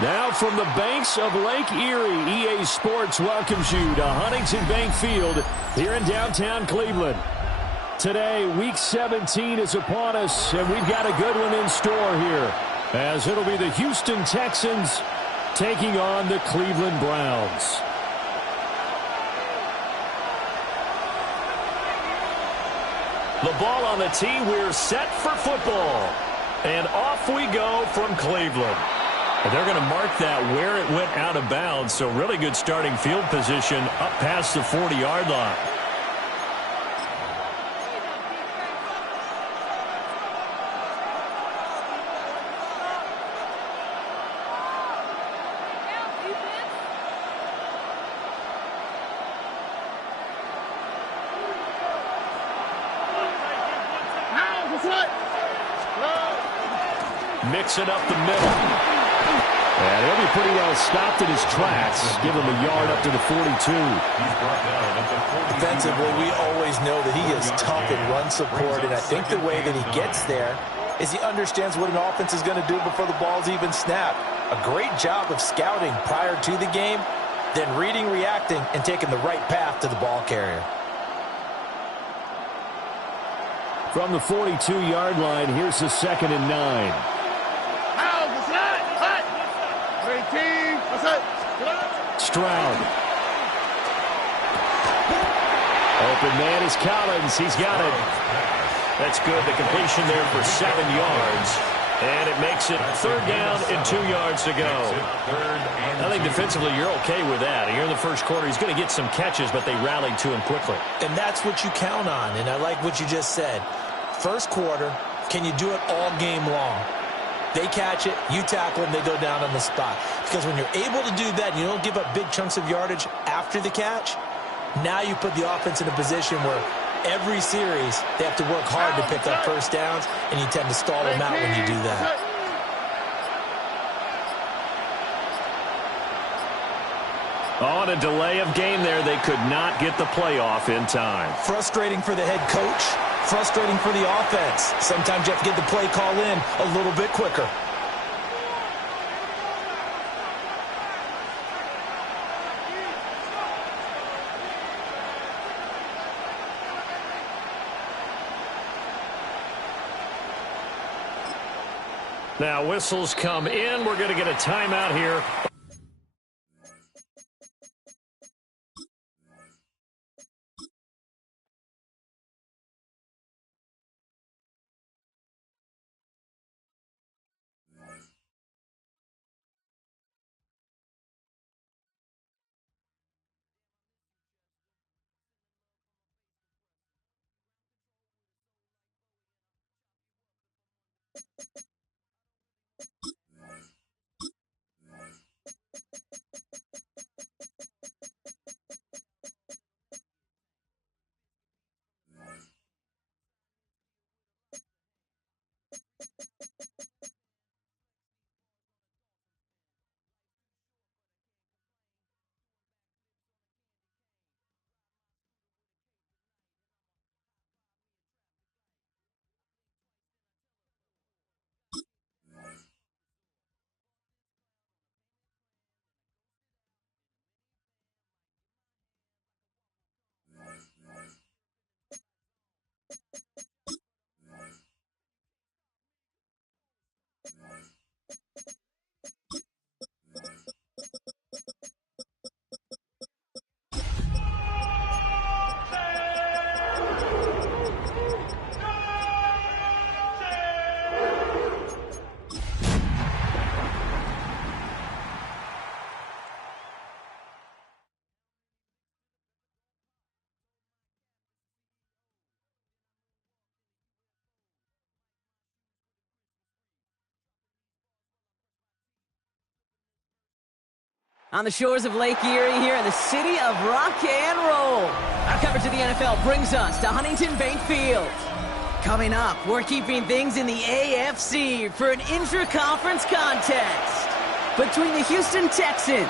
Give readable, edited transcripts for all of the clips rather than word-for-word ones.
Now from the banks of Lake Erie, EA Sports welcomes you to Huntington Bank Field here in downtown Cleveland. Today, Week 17 is upon us, and we've got a good one in store here, as it'll be the Houston Texans taking on the Cleveland Browns. The ball on the tee, we're set for football. And off we go from Cleveland. And they're going to mark that where it went out of bounds, so really good starting field position up past the 40-yard line. Mix it up the middle. And he'll be pretty well stopped in his tracks. Give him a yard up to the 42. Defensively, we always know that he is tough in run support, and I think the way that he gets there is he understands what an offense is going to do before the ball's even snapped. A great job of scouting prior to the game, then reading, reacting, and taking the right path to the ball carrier. From the 42-yard line, here's the 2nd and 9. Stroud. Open man is Collins. He's got it. That's good. The completion there for 7 yards. And it makes it 3rd down and 2 yards to go. I think defensively you're okay with that. Here in the first quarter, he's going to get some catches, but they rallied to him quickly. And that's what you count on. And I like what you just said. First quarter, can you do it all game long? They catch it, you tackle them, they go down on the spot. Because when you're able to do that, and you don't give up big chunks of yardage after the catch, now you put the offense in a position where every series they have to work hard to pick up first downs, and you tend to stall them out when you do that. On a delay of game there, they could not get the playoff in time. Frustrating for the head coach. Frustrating for the offense. Sometimes you have to get the play call in a little bit quicker. Now whistles come in. We're going to get a timeout here. On the shores of Lake Erie here in the city of rock and roll. Our coverage of the NFL brings us to Huntington Bank Field. Coming up, we're keeping things in the AFC for an intra-conference contest between the Houston Texans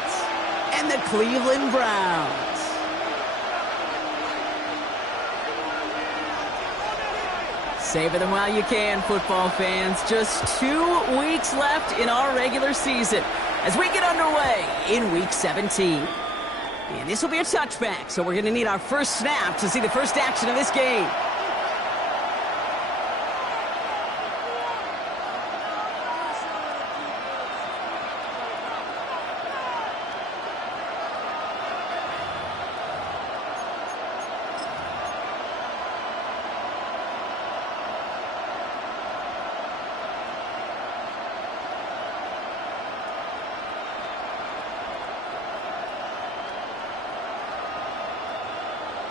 and the Cleveland Browns. Savor them while you can, football fans. Just 2 weeks left in our regular season as we get underway in Week 17. And this will be a touchback, so we're going to need our first snap to see the first action of this game.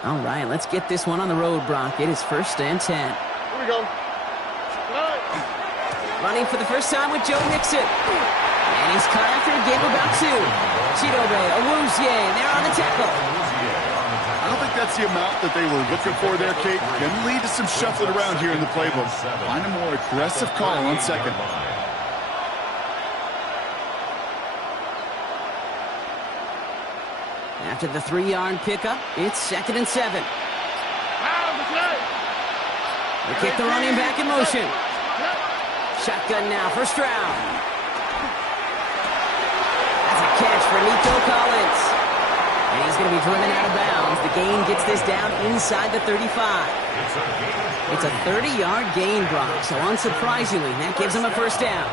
All right, let's get this one on the road, Brock. It is 1st and 10. Here we go. Running for the first time with Joe Mixon. And he's caught after a game of about 2. Chidobe, Awuzie, and they're on the tackle. I don't think that's the amount that they were looking for there, Kate. Can lead to some shuffling around here in the playbook. Find a more aggressive call on second. After the 3-yard pickup, it's 2nd and 7. They kick the running back in motion. Shotgun now, first round. That's a catch for Nico Collins. And he's going to be driven out of bounds. The gain gets this down inside the 35. It's a 30-yard gain, Brock. So unsurprisingly, that gives him a first down.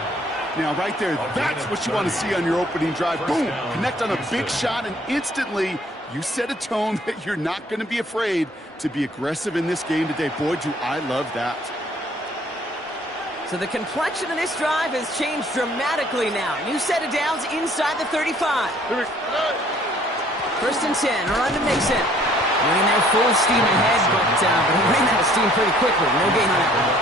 Now, right there, that's what you want to see on your opening drive. Boom! Connect on a big shot, and instantly you set a tone that you're not going to be afraid to be aggressive in this game today. Boy, do I love that. So the complexion of this drive has changed dramatically now. New set of downs inside the 35. 1st and 10, around to Mixon. Running there full steam ahead, but running out of steam pretty quickly. No gain on that one.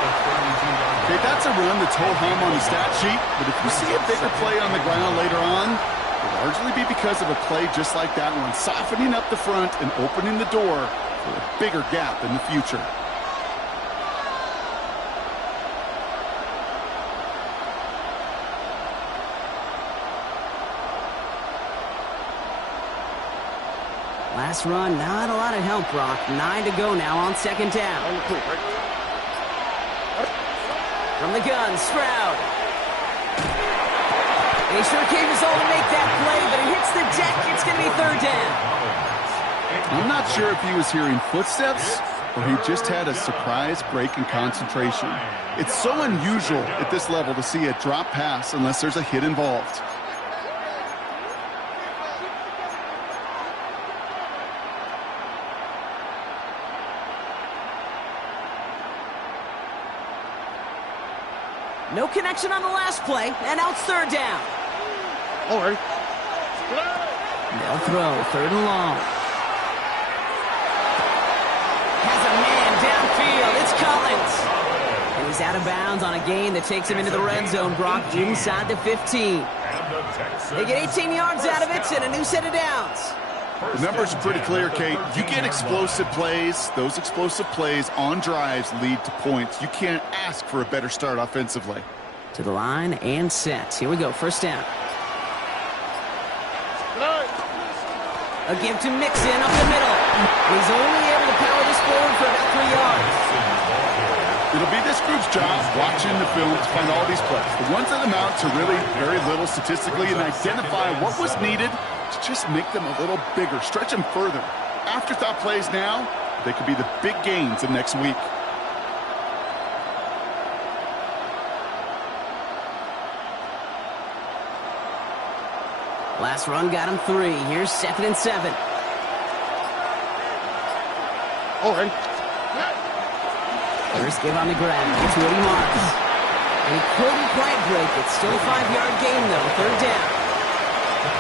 Okay, that's a run that's ho-hum on the stat sheet, but if you see a bigger play on the ground later on, it'll largely be because of a play just like that one, softening up the front and opening the door for a bigger gap in the future. Last run, not a lot of help, Brock. 9 to go now on 2nd down. From the gun, Stroud. And he sure gave us all to make that play, but it hits the deck. It's going to be 3rd down. I'm not sure if he was hearing footsteps or he just had a surprise break in concentration. It's so unusual at this level to see a drop pass unless there's a hit involved. No connection on the last play, and now it's 3rd down. All right. They'll throw, 3rd and long. Has a man downfield. It's Collins. And he's out of bounds on a gain that takes him into the red zone, Brock, inside the 15. They get 18 yards out of it and a new set of downs. The numbers are pretty clear, Kate. You get explosive plays. Those explosive plays on drives lead to points. You can't ask for a better start offensively. To the line and set. Here we go, 1st down. A give to Mixon up the middle. He's only able to power this forward for about 3 yards. It'll be this group's job watching the film to find all these plays. The ones that amount to really very little statistically and identify what was needed to just make them a little bigger, stretch them further. Afterthought plays now, they could be the big gains of next week. Last run got him 3. Here's 2nd and 7. All right. First give on the ground. It's Woody Marks. And he couldn't quite break it. Still a 5-yard gain, though. 3rd down.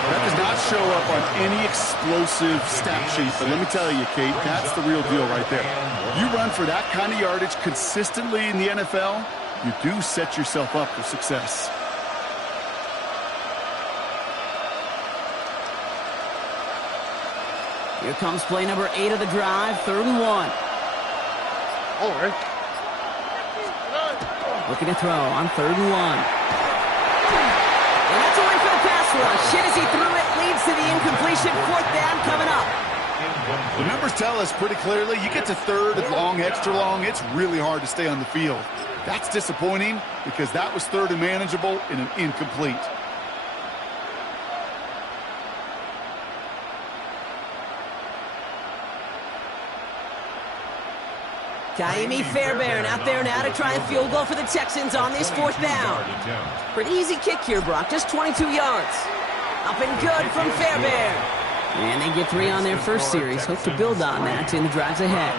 That does not show up on any explosive stat sheet, but let me tell you, Kate, that's the real deal right there. You run for that kind of yardage consistently in the NFL, you do set yourself up for success. Here comes play number 8 of the drive, 3rd and 1. All right. Looking to throw on 3rd and 1. And that's away for the pass rush. Shit as he threw it, leads to the incompletion. 4th down coming up. The numbers tell us pretty clearly, you get to 3rd and long, extra long, it's really hard to stay on the field. That's disappointing because that was 3rd and manageable in an incomplete. Kaimi Fairbairn out there now to try a field goal for the Texans on this 4th down. Pretty easy kick here, Brock, just 22 yards. Up and good from Fairbairn. And they get 3 on their first series. Hope to build on that in the drives ahead.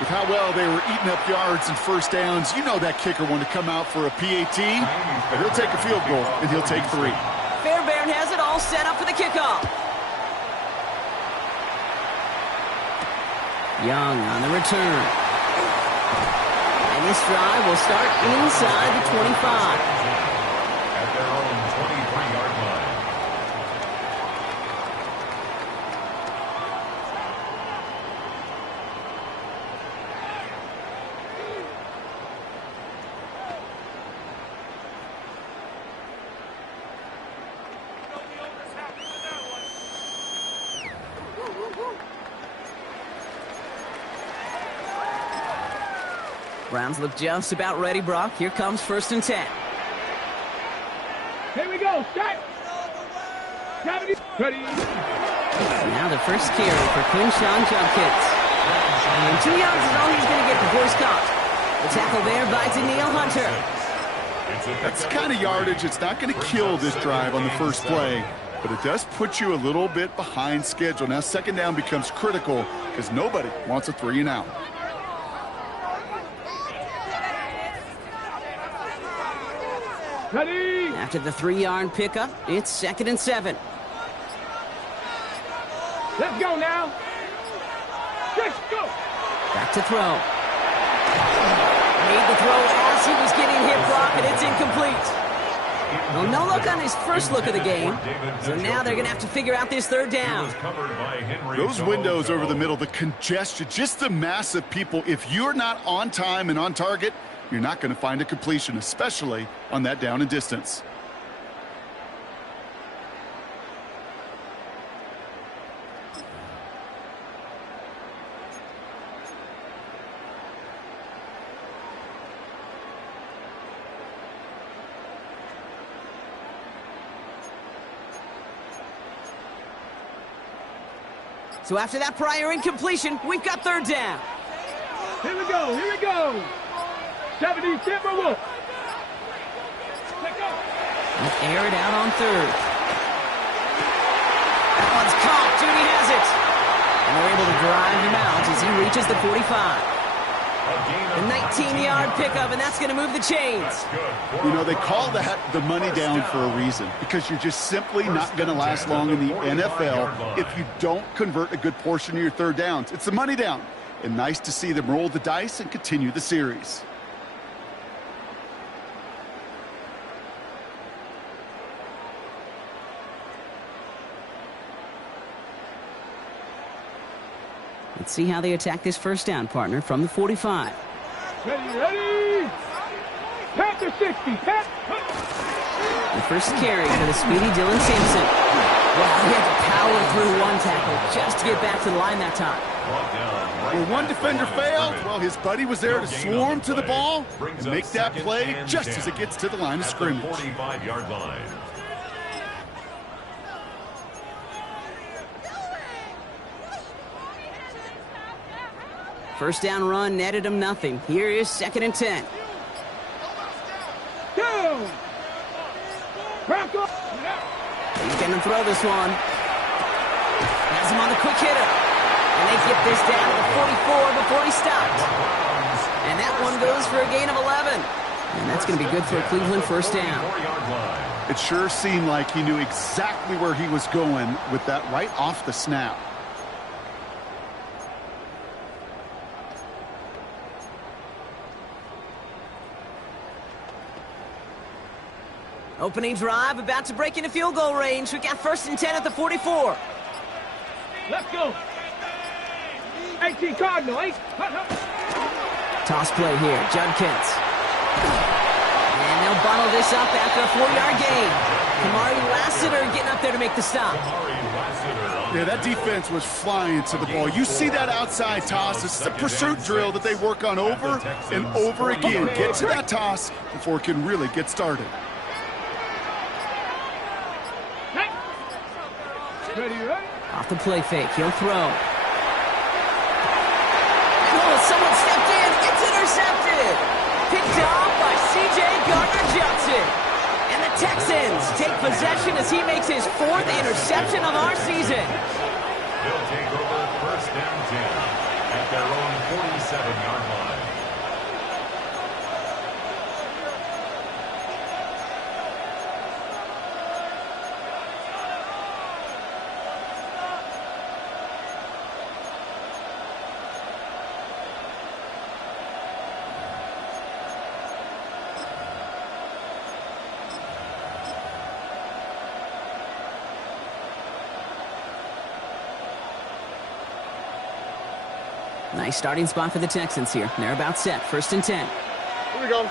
With how well they were eating up yards and first downs, you know that kicker wanted to come out for a PAT, but he'll take a field goal, and he'll take 3. Fairbairn has it all set up for the kickoff. Young on the return. And this drive will start inside the 25. At their own 23-yard line. Browns look just about ready, Brock. Here comes 1st and 10. Here we go. Start. Ready. Now the first carry for Quinshawn Judkins. And 2 yards is all he's going to get before he's caught. The tackle there by Daniil Hunter. That's the kind of yardage it's not going to kill this drive on the first play, but it does put you a little bit behind schedule. Now 2nd down becomes critical because nobody wants a 3 and out. Ready. After the 3-yard pickup, it's 2nd and 7. Let's go now. Let's go. Back to throw. Made the throw as he was getting hit, Brock, and it's incomplete. Well, no look on his first look of the game, so now they're going to have to figure out this 3rd down. Those windows over the middle, the congestion, just the mass of people. If you're not on time and on target, you're not going to find a completion, especially on that down and distance. So after that prior incompletion, we've got 3rd down. Here we go. Here we go. 70 Timberwolves. Let's go. Let's air it out on 3rd. That one's caught. Judy has it. And they're able to drive him out as he reaches the 45. A 19-yard pickup, and that's going to move the chains. You know, they call that the money down for a reason, because you're just simply not going to last long in the NFL if you don't convert a good portion of your 3rd downs. It's the money down. And nice to see them roll the dice and continue the series. Let's see how they attack this 1st down, partner, from the 45. Ready. Panther 60. The first carry for the speedy Dylan Sampson. Wow, he had to power through one tackle just to get back to the line that time. Where one defender failed, well, his buddy was there to swarm to the ball and make that play just as it gets to the line of scrimmage. 45-yard line. First down run netted him nothing. Here is 2nd and 10. Down. He's going to throw this one. Has him on the quick hitter. And they get this down to the 44 before he stopped. And that one goes for a gain of 11. And that's going to be good for a Cleveland 1st down. It sure seemed like he knew exactly where he was going with that right off the snap. Opening drive, about to break into field goal range. We got 1st and 10 at the 44. Let's go. 18 Cardinal, 8. Toss play here, Judkins. And they'll bottle this up after a 4-yard gain. Kamari Lassiter getting up there to make the stop. Yeah, that defense was flying to the ball. You see that outside toss. This is a pursuit drill that they work on over and over again. Get to that toss before it can really get started. Ready, ready? Off the play fake, he'll throw. Oh, someone stepped in. It's intercepted. Picked off by C.J. Gardner-Johnson. And the Texans take possession as he makes his 4th interception of our season. They'll take over first down 10 at their own 47-yard line. Nice starting spot for the Texans here. They're about set. 1st and 10. Here we go.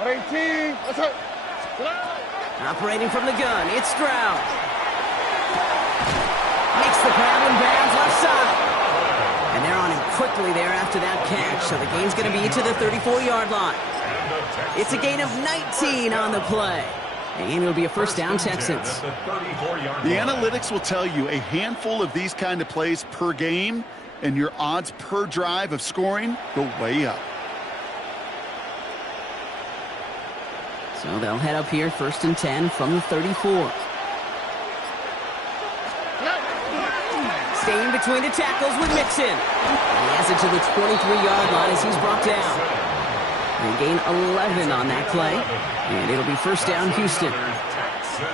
18. Let's go. Operating from the gun, it's Stroud. Makes the grab and bounds left side. And they're on him quickly there after that catch. So the gain's going to be to the 34-yard line. It's a gain of 19 on the play. And it'll be a first down, Texans. The analytics will tell you a handful of these kind of plays per game, and your odds per drive of scoring go way up. So they'll head up here, 1st and 10 from the 34. Staying between the tackles with Mixon. He has it to the 23-yard line as he's brought down. They gain 11 on that play, and it'll be first down, Houston.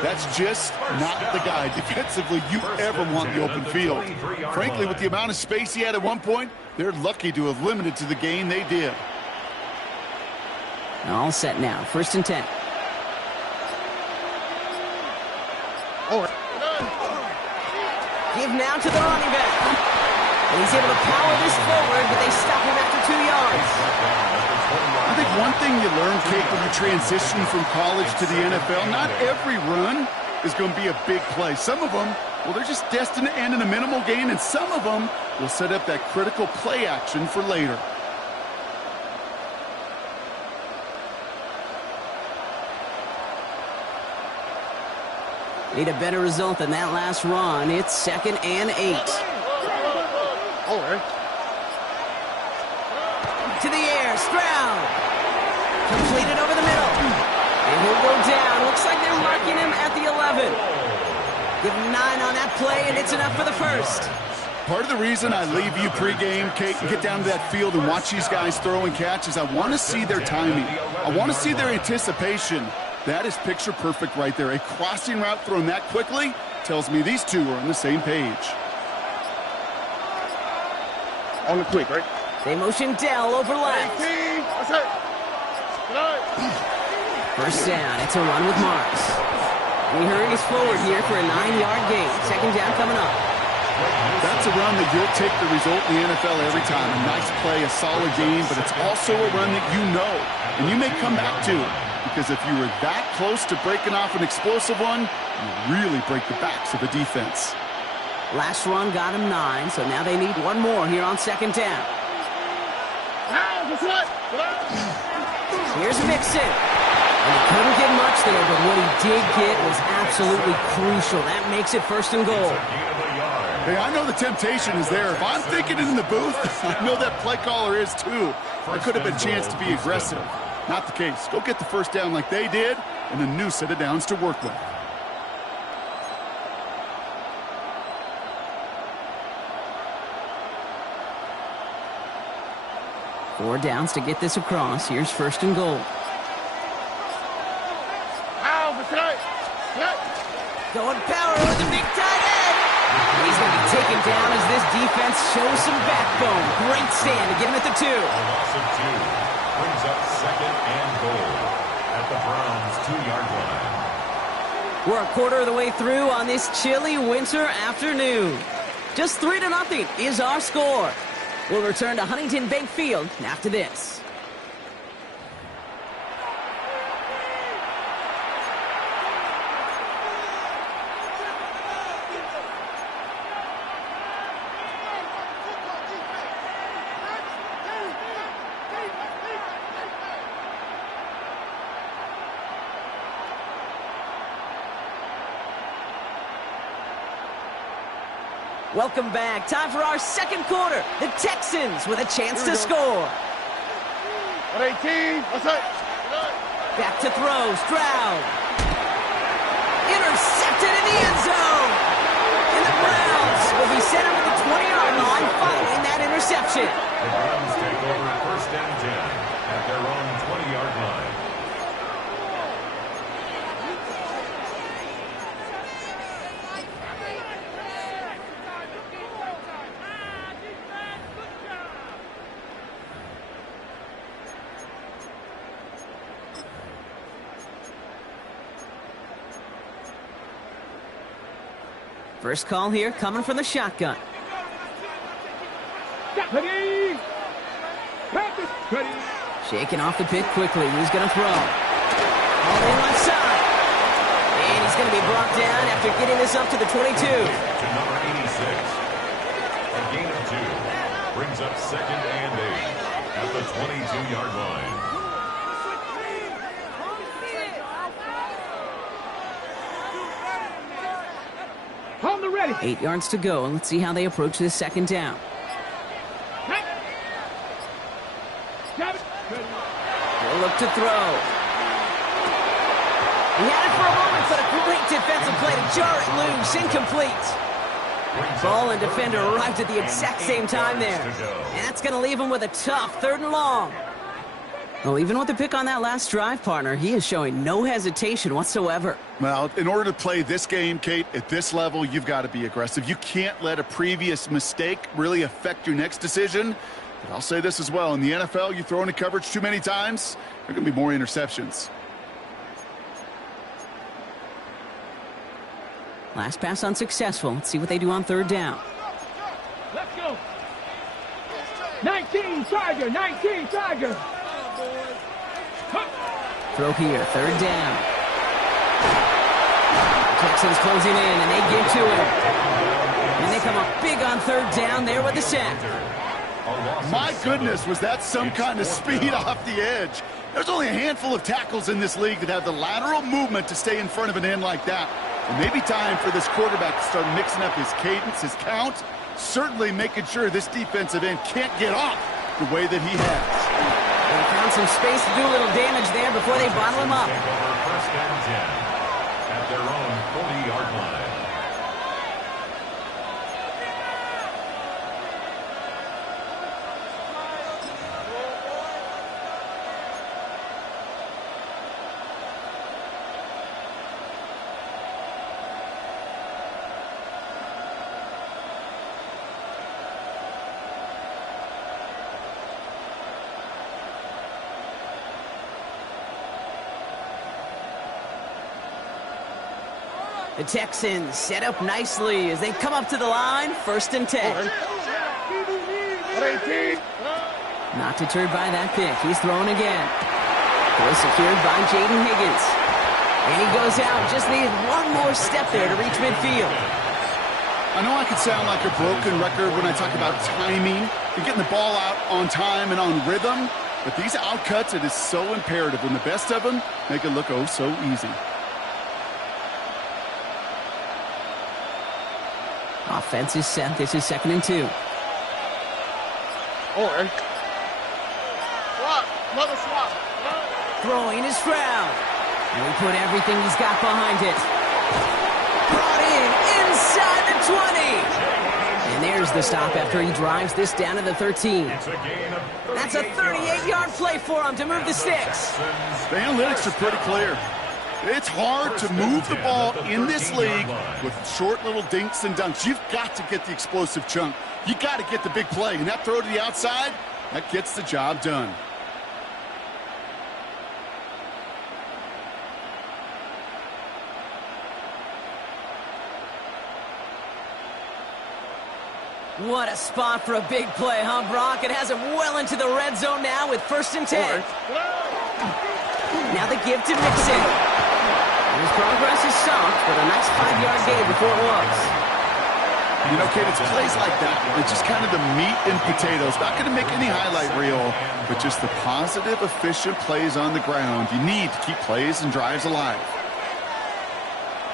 That's just not the guy defensively you ever want in the open field. Frankly, with the amount of space he had at one point, they're lucky to have limited to the gain they did. All set now, 1st and 10. Give now to the running back. And he's able to power this forward, but they stop him after 2 yards. I think one thing you learn, Kate, when you transition from college to the NFL, not every run is going to be a big play. Some of them, well, they're just destined to end in a minimal gain, and some of them will set up that critical play action for later. Need a better result than that last run. It's 2nd and 8. To the air, Stroud. Completed over the middle. And he'll go down. Looks like they're marking him at the 11. Give him 9 on that play, and it's enough for the first. Part of the reason I leave you pregame, Kate, and get down to that field and watch these guys throw and catch is I want to see their timing. I want to see their anticipation. That is picture perfect right there. A crossing route thrown that quickly tells me these two are on the same page. On the quick, right? They motion Dell over left. First down, it's a run with Marks. And he hurries forward here for a 9-yard gain. 2nd down coming up. That's a run that you'll take the result in the NFL every time. A nice play, a solid game, but it's also a run that you know, and you may come back to it. Because if you were that close to breaking off an explosive one, you really break the backs of the defense. Last run got him 9, so now they need one more here on 2nd down. Here's Mixon. And he couldn't get much there, but what he did get was absolutely crucial. That makes it 1st and goal. Hey, I know the temptation is there. If I'm thinking it in the booth, I know that play caller is too. There could have been a chance to be aggressive. Not the case. Go get the first down like they did, and a new set of downs to work with. Four downs to get this across. Here's 1st and goal. Going power with the big tight end. He's going to be taken down as this defense shows some backbone. Great stand to get him at the 2. A loss of 2 brings up 2nd and goal at the Browns' 2-yard line. We're a quarter of the way through on this chilly winter afternoon. Just 3-0 is our score. We'll return to Huntington Bank Field after this. Welcome back. Time for our second quarter. The Texans with a chance to score. 118. What's up? Back to throw. Stroud. Intercepted in the end zone. And the Browns will be set up at the 20-yard line following that interception. The Browns take over first and 10 at their own 20-yard line. First call here coming from the shotgun. Ready. Practice. Ready. Shaking off the pick quickly. He's going to throw. All in left side. And he's going to be brought down after getting this up to the 22. To number 86. A gain of 2. Brings up second and 8 at the 22-yard line. On the ready. 8 yards to go, and let's see how they approach this second down. He'll look to throw. He had it for a moment, but a great defensive play to jar it loose. Incomplete. Ball and defender arrived at the exact same time there. And that's going to leave him with a tough 3rd and long. Well, even with the pick on that last drive, partner, he is showing no hesitation whatsoever. Well, in order to play this game, Kate, at this level, you've got to be aggressive. You can't let a previous mistake really affect your next decision. But I'll say this as well. In the NFL, you throw into coverage too many times, there are going to be more interceptions. Last pass unsuccessful. Let's see what they do on 3rd down. Let's go. 19, Tiger. 19, Tiger. Throw here, 3rd down. Texans closing in, and they get to him. And they come up big on 3rd down there with the sack. My goodness, was that some kind of speed off the edge. There's only a handful of tackles in this league that have the lateral movement to stay in front of an end like that. And maybe time for this quarterback to start mixing up his cadence, his count, certainly making sure this defensive end can't get off the way that he has. They found some space to do a little damage there before they bottle him up. Take over first and 10 at their own 40-yard line. The Texans set up nicely as they come up to the line, 1st and 10. Not deterred by that pick. He's throwing again. Ball secured by Jaden Higgins. And he goes out. Just needed one more step there to reach midfield. I know I could sound like a broken record when I talk about timing and getting the ball out on time and on rhythm, but these outcuts, it is so imperative. And the best of them make it look oh so easy. Offense is set. This is 2nd and 2. Throwing is Stroud. And we put everything he's got behind it. Brought in inside the 20. And there's the stop after he drives this down to the 13. That's a 38-yard play for him to move the sticks. The analytics are pretty clear. It's hard to move the ball in this league with short little dinks and dunks. You've got to get the explosive chunk. You got to get the big play. And that throw to the outside, that gets the job done. What a spot for a big play, huh, Brock? It has him well into the red zone now with 1st and 10. Now the give to Mixon. His progress is soft, but a nice 5-yard gain before it was. You know, Kate, it's plays like that. It's just kind of the meat and potatoes. Not going to make any highlight reel, but just the positive, efficient plays on the ground. You need to keep plays and drives alive.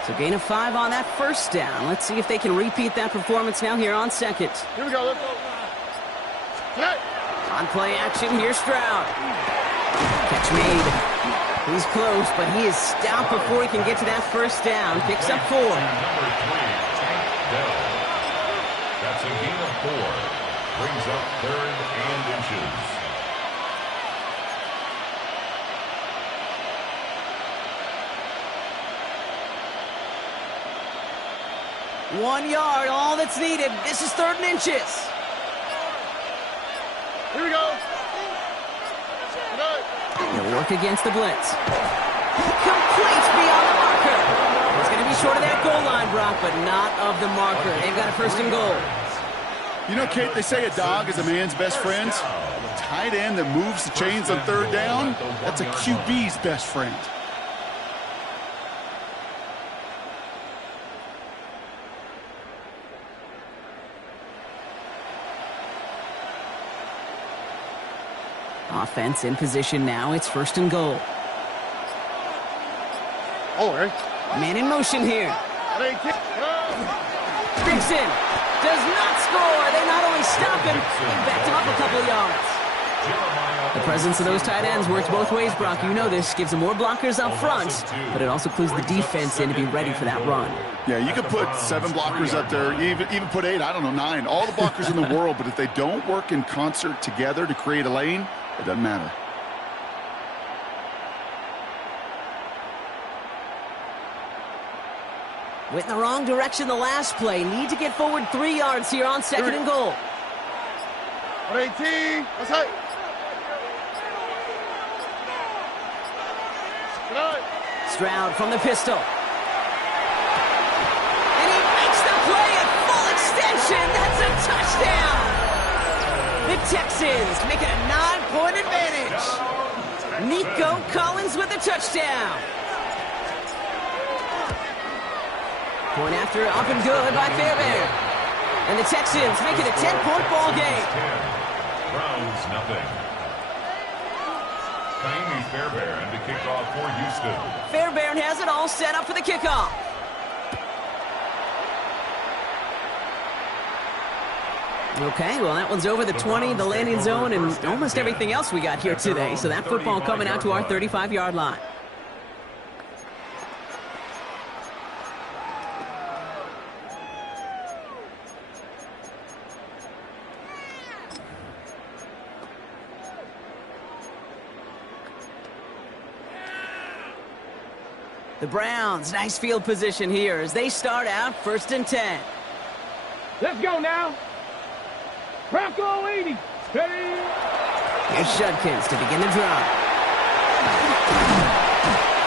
So gain of 5 on that 1st down. Let's see if they can repeat that performance now here on 2nd. Here we go. Let's go. Hey. On play action, here's Stroud. Catch made. He's close, but he is stopped before he can get to that 1st down. Picks up 4. Number 3, Tank Dell. That's a gain of 4. Brings up 3rd and inches. 1 yard, all that's needed. This is 3rd and inches. Here we go. He'll work against the blitz. Complete beyond the marker. It's going to be short of that goal line, Brock, but not of the marker. They've got a 1st and goal. You know, Kate, they say a dog is a man's best friend. A tight end that moves the chains on 3rd down, that's a QB's best friend. Offense in position now. It's 1st and goal. Man in motion here. Dixon does not score. They not only stop him, they backed him up a couple of yards. The presence of those tight ends works both ways, Brock. You know this. Gives them more blockers up front, but it also clues the defense in to be ready for that run. Yeah, you could put 7 blockers up there, even put 8, I don't know, 9. All the blockers in the world, but if they don't work in concert together to create a lane, it doesn't matter. Went in the wrong direction the last play. Need to get forward 3 yards here on 2nd and goal. 118. Let's hit. Stroud from the pistol. And he makes the play at full extension. That's a touchdown. The Texans make it a 9-point advantage. Nico Collins with a touchdown. Point after up and good by Fairbairn. And the Texans make it a 10-point ball game. Browns nothing. Kaimi Fairbairn to kick off for Houston. Fairbairn has it all set up for the kickoff. Okay, well, that one's over the 20, the landing zone, and almost everything else we got here today. So that football coming out to our 35-yard line. The Browns, nice field position here as they start out 1st and 10. Let's go now. Bronco 80. Ready. Here's Judkins to begin the drive.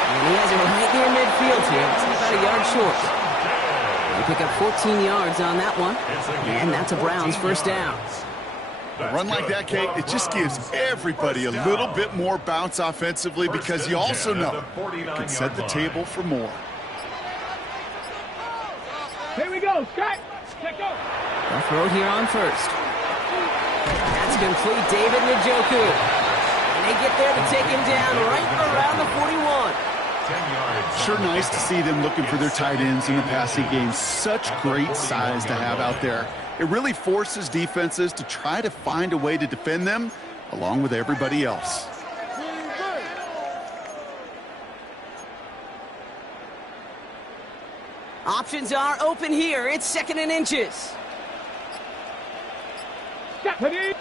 And he has it right near midfield here. It's about a yard short. They pick up 14 yards on that one. And that's a Browns 1st down. A run like that, Kate, it just gives everybody a little bit more bounce offensively because you also know you can set the table for more. Here we go, Scott. Let's go. They'll throw it here on 1st. That's complete, David Njoku. And they get there to take him down right around the 41. Sure nice to see them looking for their tight ends in the passing game. Such great size to have out there. It really forces defenses to try to find a way to defend them along with everybody else. Options are open here. It's 2nd and inches. 70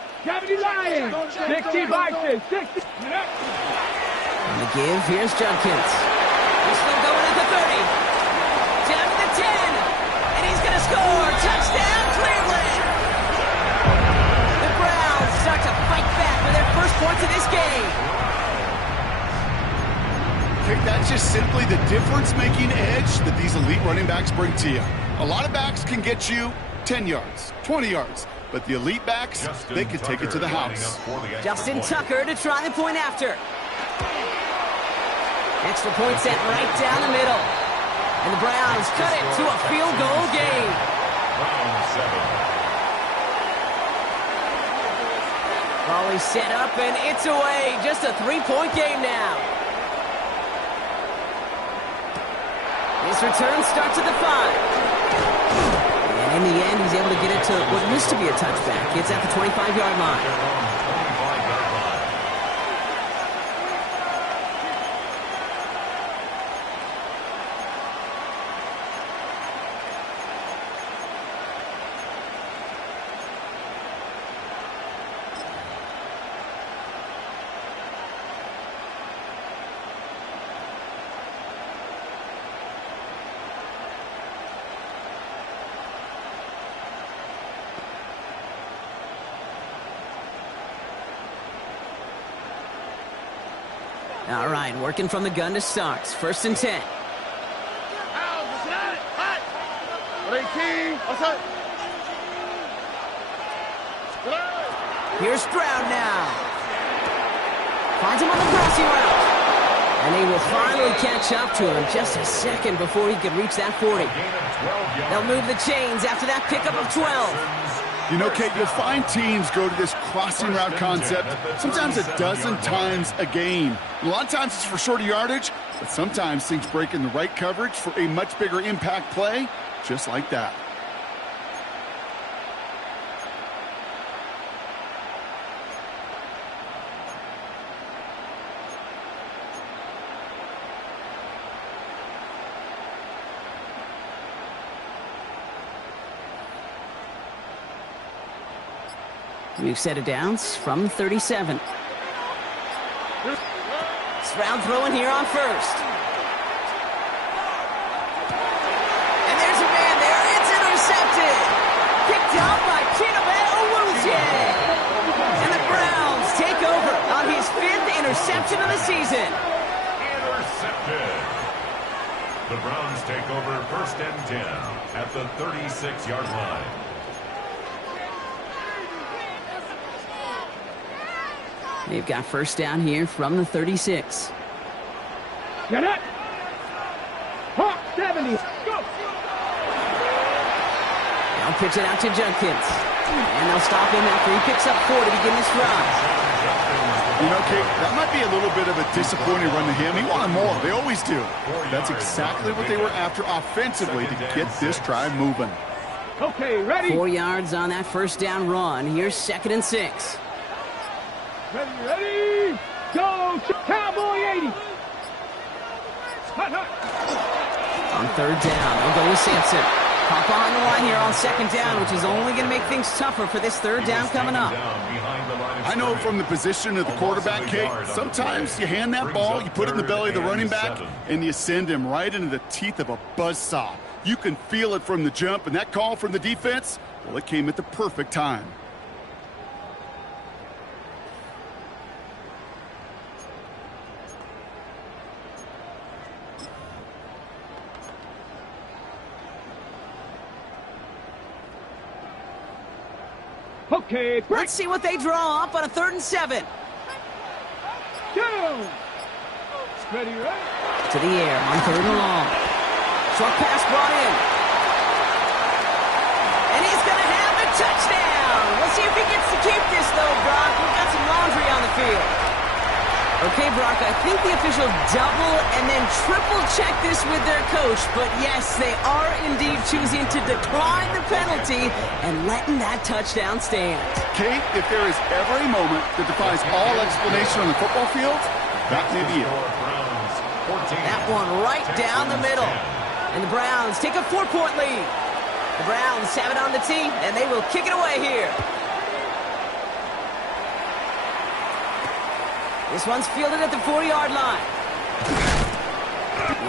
Lions. 60 Vikings. 60. On the give, here's Judkins. He's still going at the 30. Down to the 10. And he's going to score. Touchdown, Cleveland. The Browns start to fight back with their 1st points of this game. Okay, that's just simply the difference-making edge that these elite running backs bring to you. A lot of backs can get you 10 yards, 20 yards. But the elite backs, they can take it to the house. Justin Tucker to try the point after. Extra point set right down the middle. And the Browns cut it to a field goal game. Round 7. Volley set up, and it's away. Just a 3-point game now. This return starts at the 5. And in the end, he's able to get it to what used to be a touchback. It's at the 25-yard line. All right, working from the gun to start. 1st and 10. Here's Stroud now. Finds him on the crossing route. And they will finally catch up to him just a second before he could reach that 40. They'll move the chains after that pickup of 12. You know, Kate, you'll find teams go to this crossing route concept sometimes a dozen times a game. A lot of times it's for shorter yardage, but sometimes things break in the right coverage for a much bigger impact play, just like that. We've set it down from 37. Stroud throwing here on 1st. And there's a man there. It's intercepted. Picked up by Chidobe Awuzie. And the Browns take over on his 5th interception of the season. Intercepted. The Browns take over 1st and 10 at the 36-yard line. They've got 1st down here from the 36. Get it. Hawk 70. Go. They'll pitch it out to Judkins. And they'll stop him after he picks up 4 to begin this drive. You know, Kate, that might be a little bit of a disappointing run to him. He wanted more. They always do. That's exactly what they were after offensively to get this drive moving. Okay, ready? 4 yards on that 1st down run. Here's 2nd and 6. Ready, go, Cowboy 80. Hut, hut. On 3rd down, they'll go with Sampson. Pop on the line here on 2nd down, which is only going to make things tougher for this 3rd down coming up. I know from the position of the quarterback, Kate, sometimes you hand that ball, you put it in the belly of the running back, and you send him right into the teeth of a buzzsaw. You can feel it from the jump, and that call from the defense, well, it came at the perfect time. Okay, break. Let's see what they draw up on a 3rd and 7. Down. Ready, right? To the air on 3rd and long. Short pass brought in. And he's going to have a touchdown. We'll see if he gets to keep this, though, Brock. We've got some laundry on the field. Okay, Brock, I think the officials double and then triple check this with their coach. But yes, they are indeed choosing to decline the penalty and letting that touchdown stand. Kate, if there is ever a moment that defies all explanation on the football field, that may be it. That one right down the middle. And the Browns take a 4-point lead. The Browns have it on the tee, and they will kick it away here. This one's fielded at the 4-yard line.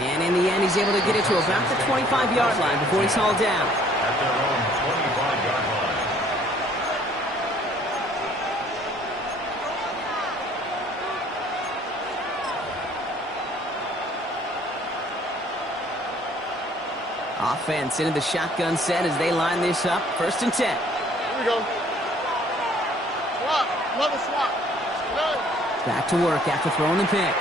And in the end, he's able to get it to about the 25-yard line before he's hauled down. At their own 25-yard line. Offense into the shotgun set as they line this up. 1st and 10. Here we go. Swap. Another swap. Good. Back to work after throwing the pick.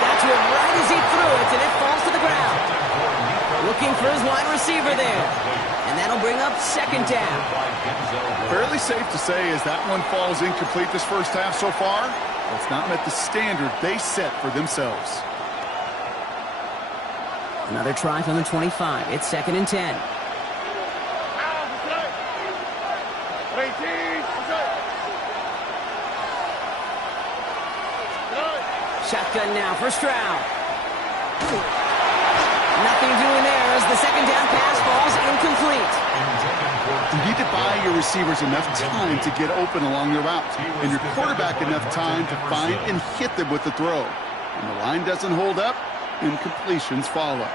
Got to it right as he threw it, and it falls to the ground. Looking for his wide receiver there. And that'll bring up 2nd down. Fairly safe to say as that one falls incomplete this first half so far. It's not met the standard they set for themselves. Another try from the 25. It's 2nd and 10. Shotgun now for Stroud. Nothing doing there as the 2nd down pass falls incomplete. You need to buy your receivers enough time to get open along their route, and your quarterback enough time to find and hit them with the throw. When the line doesn't hold up, incompletions follow.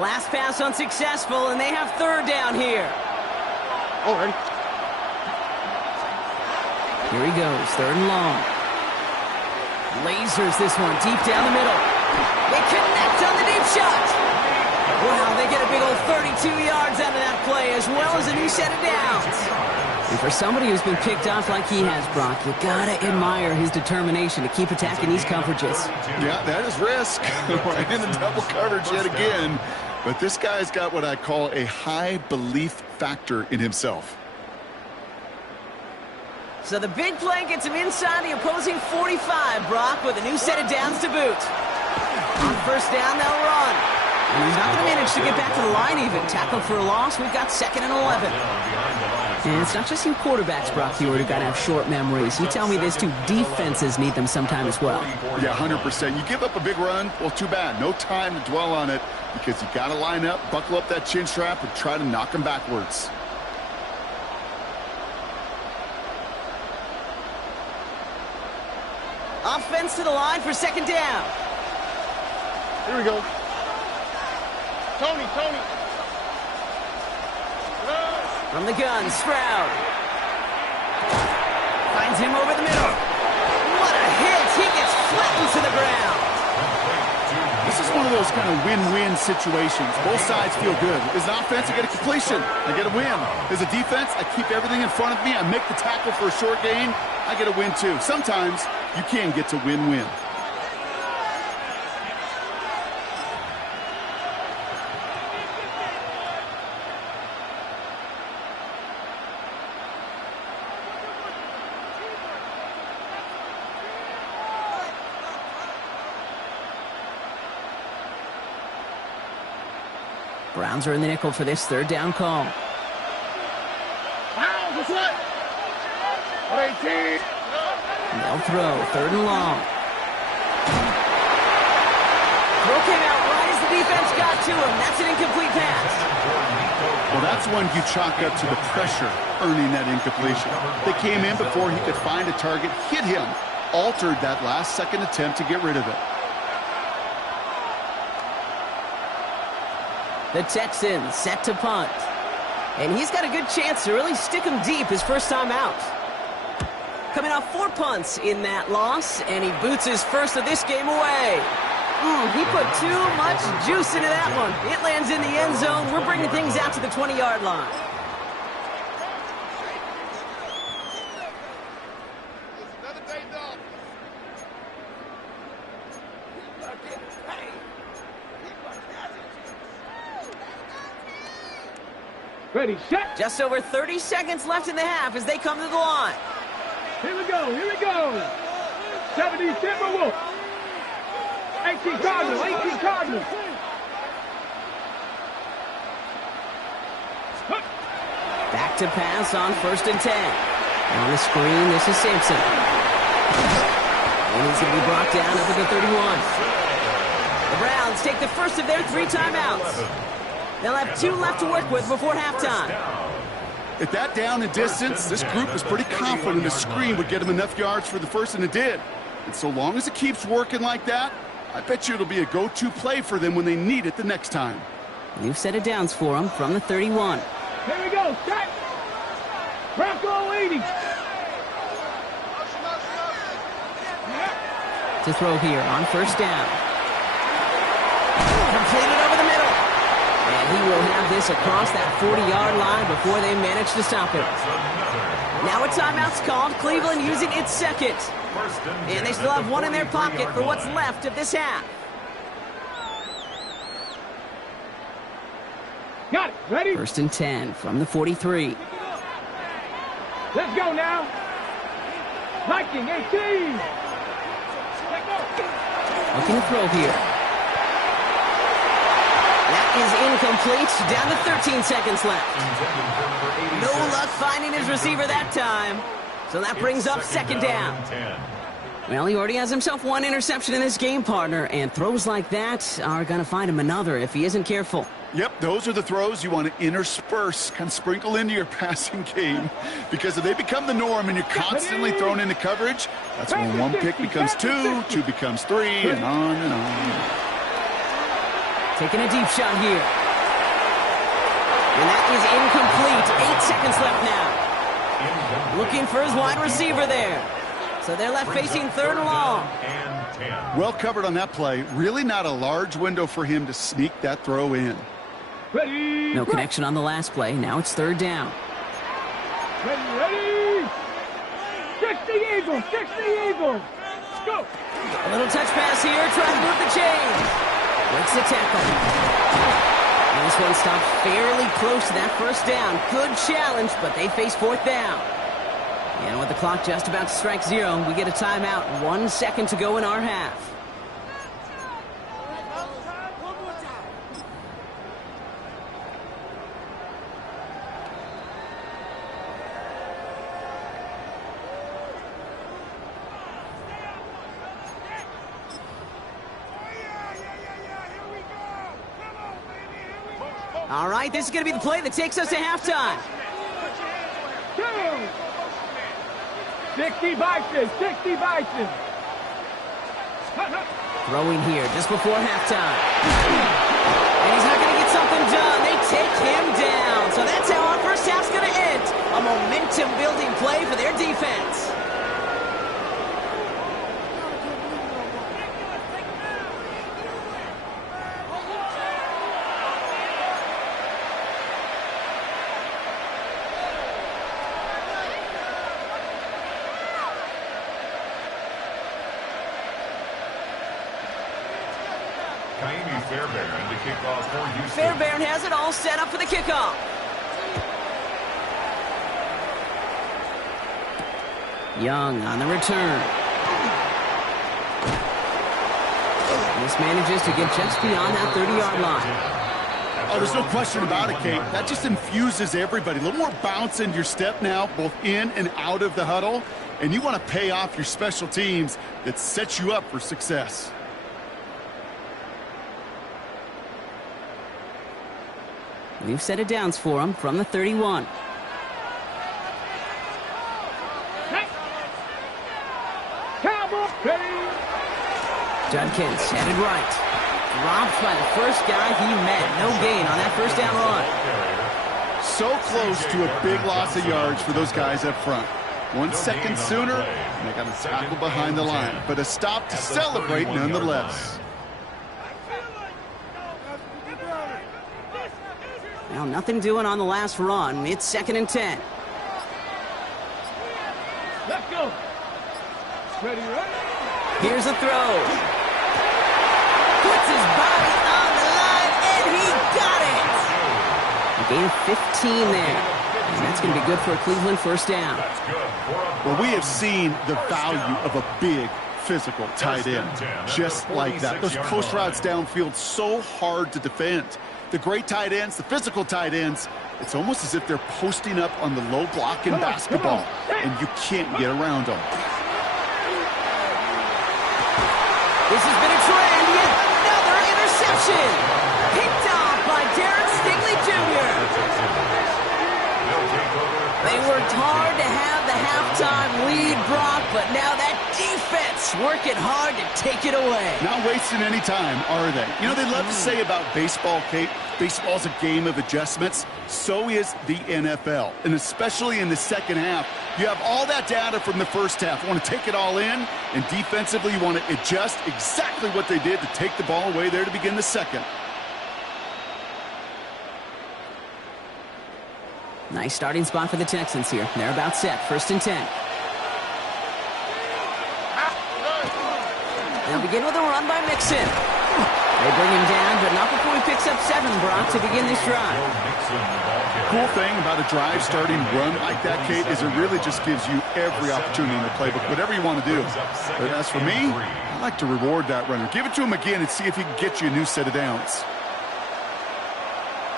Last pass unsuccessful, and they have 3rd down here. Already. Here he goes, 3rd and long. Lasers this one deep down the middle. They connect on the deep shot. Wow, they get a big old 32 yards out of that play, as well as a new set of downs. And for somebody who's been picked off like he has, Brock, you gotta admire his determination to keep attacking these coverages. Yeah, that is risk. Right in the double coverage yet again. But this guy's got what I call a high belief factor in himself. So the big play gets him inside the opposing 45, Brock, with a new set of downs to boot. On 1st down, they'll run. And he's not going to manage to get back to the line even. Tackled for a loss. We've got 2nd and 11. And it's not just you quarterbacks, Brock Hewitt, who got to have short memories. You tell me this too, defenses need them sometime as well. Yeah, 100%. You give up a big run, well, too bad. No time to dwell on it because you got to line up, buckle up that chin strap, and try to knock them backwards. Offense to the line for 2nd down. Here we go. Tony. From the gun, Stroud. Finds him over the middle. What a hit! He gets flattened to the ground. This is one of those kind of win-win situations. Both sides feel good. As an offense, I get a completion. I get a win. As a defense, I keep everything in front of me. I make the tackle for a short gain. I get a win, too. Sometimes you can get to win-win. Browns are in the nickel for this 3rd down call. They'll throw, 3rd and long. Throw came out right as the defense got to him. That's an incomplete pass. Well, that's one you chalk up to the pressure earning that incompletion. They came in before he could find a target, hit him, altered that last-second attempt to get rid of it. The Texans set to punt. And he's got a good chance to really stick him deep his first time out. Coming off 4 punts in that loss, and he boots his first of this game away. He put too much juice into that one. It lands in the end zone. We're bringing things out to the 20-yard line. Ready, set. Just over 30 seconds left in the half as they come to the line. Here we go. 70 Timberwolves. 18 Cardinals. Back to pass on 1st and 10. On the screen, this is Sampson. And he's going to be brought down up at the 31. The Browns take the first of their 3 timeouts. They'll have 2 left to work with before halftime. At that down and distance, this group was pretty confident the screen would get them enough yards for the first, and it did. And so long as it keeps working like that, I bet you it'll be a go-to play for them when they need it the next time. New set of downs for them from the 31. Here we go, set. Bronco 80. to throw here on first down. Completed over the middle. And he will have this across that 40-yard line before they manage to stop it. Now a timeout's called. Cleveland using its second. And they still have one in their pocket for what's left of this half. Got it. Ready? First and 10 from the 43. Let's go now. Viking 18. Looking to throw here. That is incomplete. Down to 13 seconds left. No luck finding his receiver that time. So that brings up second down. Well, he already has himself one interception in this game, partner, and throws like that are going to find him another if he isn't careful. Yep, those are the throws you want to intersperse, kind of sprinkle into your passing game. Because if they become the norm and you're constantly thrown into coverage, that's when one pick becomes two, two becomes three, and on and on. Taking a deep shot here. And that is incomplete. 8 seconds left now. Looking for his wide receiver there. So they're left facing third and long. Well covered on that play. Really not a large window for him to sneak that throw in. Ready. No connection on the last play. Now it's third down. Ready. 60 Eagles. 60 Eagles. Go. A little touch pass here. Trying to move the chains. Breaks the tackle. And this one stopped fairly close to that first down. Good challenge, but they face fourth down. And with the clock just about to strike zero, we get a timeout. 1 second to go in our half. All right, this is going to be the play that takes us to halftime. 60 Bison, 60 Bison. Throwing here just before halftime. And he's not going to get something done. They take him down. So that's how our first half's going to end. A momentum-building play for their defense. Fairbairn has it all set up for the kickoff. Young on the return. This manages to get just beyond that 30-yard line. Oh, there's no question about it, Kate. That just infuses everybody. A little more bounce in your step now, both in and out of the huddle. And you want to pay off your special teams that sets you up for success. We've set it downs for him from the 31. Judkins headed right. Dropped by the first guy he met. No gain on that first down run. So close to a big loss of yards for those guys up front. 1 second sooner, and they got a tackle behind the line. But a stop to celebrate nonetheless. Well, nothing doing on the last run. It's second and 10. Let's go. Ready, ready. Here's a throw. Puts his body on the line, and he got it. A gain of 15 there. And that's going to be good for a Cleveland first down. Well, we have seen the value of a big physical tight end. Just like that. Those post routes downfield so hard to defend. The great tight ends, the physical tight ends, it's almost as if they're posting up on the low block in basketball, and you can't get around them. This has been a trend, yet another interception. Picked off by Derek Stingley Jr. They worked hard to have the halftime big-time lead, Brock, but now that defense working hard to take it away. Not wasting any time, are they? You know, they love to say about baseball, Kate, baseball's a game of adjustments. So is the NFL, and especially in the second half. You have all that data from the first half. You want to take it all in, and defensively you want to adjust exactly what they did to take the ball away there to begin the second. Nice starting spot for the Texans here. They're about set. 1st and 10. They'll begin with a run by Mixon. They bring him down, but not before he picks up 7, Brock, to begin this drive. Cool thing about a drive starting run like that, Kate, is it really just gives you every opportunity in the playbook, whatever you want to do. But as for me, I like to reward that runner. Give it to him again and see if he can get you a new set of downs.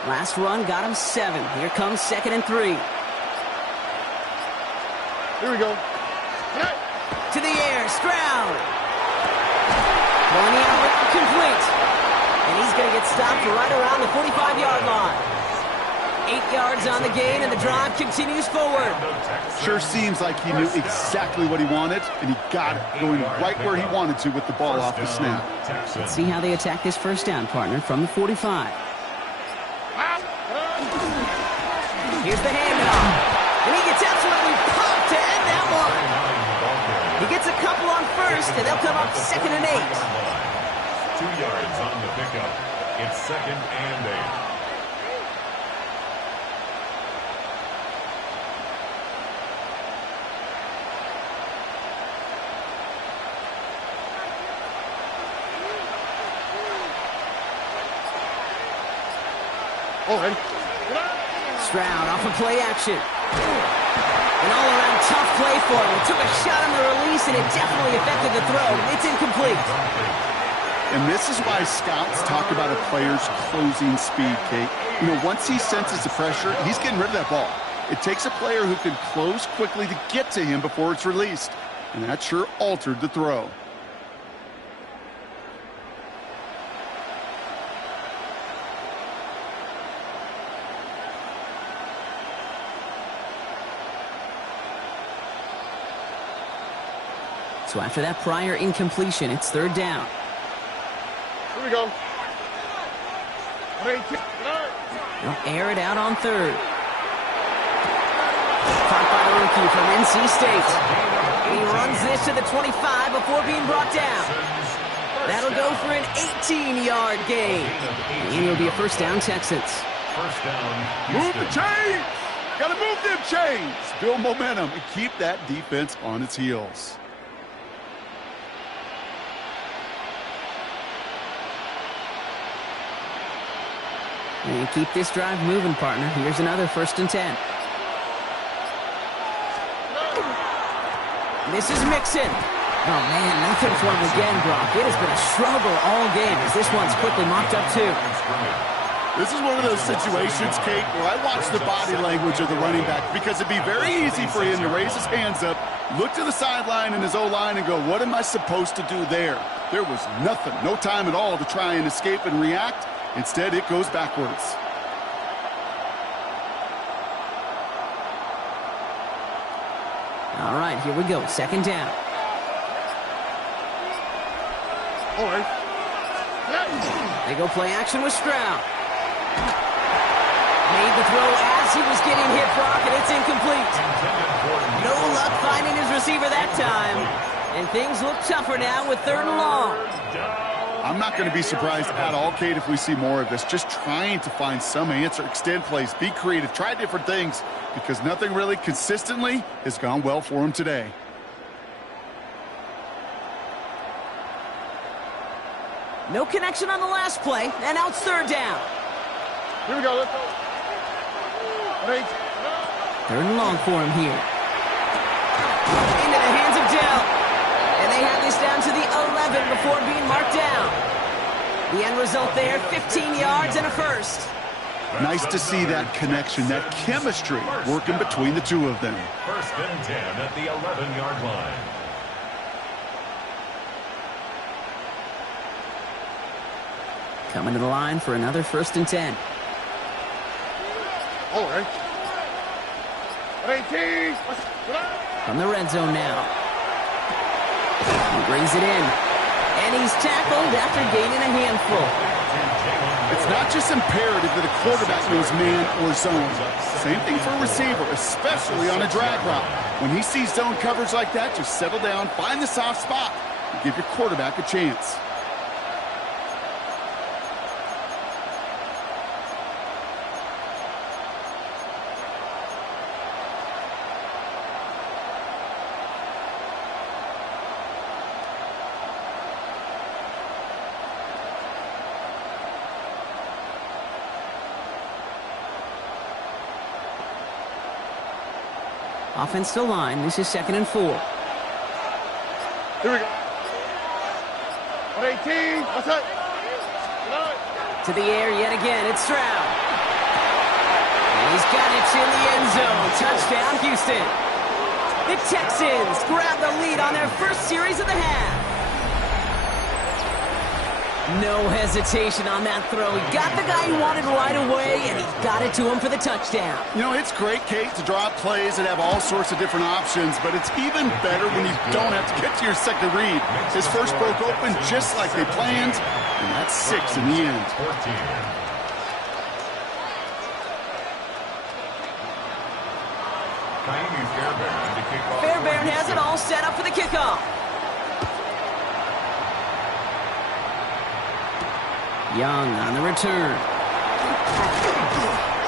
Last run got him 7. Here comes 2nd and 3. Here we go. To the air, Stroud. Pulling the out, complete. And he's going to get stopped right around the 45-yard line. 8 yards on the gain, and the drive continues forward. Sure seems like he knew exactly what he wanted, and he got it, going right where he wanted to with the ball off the snap. Let's see how they attack this first down, partner, from the 45. Here's the handoff. And he gets absolutely pumped to end that one. He gets a couple on first, and they'll come up 2nd and 8. 2 yards on the pickup. It's 2nd and 8. All right. Stroud off of play action. An all-around tough play for him. He took a shot on the release, and it definitely affected the throw. It's incomplete. And this is why scouts talk about a player's closing speed, Kate. You know, once he senses the pressure, he's getting rid of that ball. It takes a player who can close quickly to get to him before it's released. And that sure altered the throw. So after that prior incompletion, it's 3rd down. Here we go. They'll air it out on 3rd. Caught by a rookie from NC State. He runs this to the 25 before being brought down. That'll go for an 18-yard gain. And it'll be a 1st down, Texans. First down. Move the chains! Gotta move them chains! Build momentum and keep that defense on its heels. And keep this drive moving, partner. Here's another 1st and 10. This is Mixon. Oh, man, nothing for him again, Brock. It has been a struggle all game as this one's quickly mocked up, too. This is one of those situations, Kate, where I watch the body language of the running back because it'd be very easy for him to raise his hands up, look to the sideline in his O-line and go, what am I supposed to do there? There was nothing, no time at all to try and escape and react. Instead, it goes backwards. All right, here we go. 2nd down. All right. They go play action with Stroud. Made the throw as he was getting hit, Brock, and it's incomplete. No luck finding his receiver that time. And things look tougher now with 3rd and long. I'm not going to be surprised at all, Kate, if we see more of this. Just trying to find some answer, extend plays, be creative, try different things, because nothing really consistently has gone well for him today. No connection on the last play, and now it's 3rd down. Here we go. Let's go. 3rd and long for him here. Into the hands of Dell. And they have this down to the 11 before being marked down. The end result there, 15 yards and a 1st. Nice to see that connection, that chemistry working between the two of them. 1st and 10 at the 11-yard line. Coming to the line for another 1st and 10. All right. 18. From the red zone now. He brings it in. And he's tackled after gaining a handful. It's not just imperative that a quarterback knows man or zone. Same thing for a receiver, especially on a drag route. When he sees zone coverage like that, just settle down, find the soft spot, and give your quarterback a chance. Offensive line. This is 2nd and 4. Here we go. 18. What's up? To the air yet again. It's Stroud. And he's got it in the end zone. Touchdown, Houston. The Texans grab the lead on their first series of the half. No hesitation on that throw. He got the guy he wanted right away, and he got it to him for the touchdown. You know, it's great, Kate, to draw up plays and have all sorts of different options, but it's even better when you don't have to get to your second read. His first broke open just like they planned, and that's 6 in the end. 14. Fairbairn to kick off. Fairbairn has it all set up for the kickoff. Young on the return.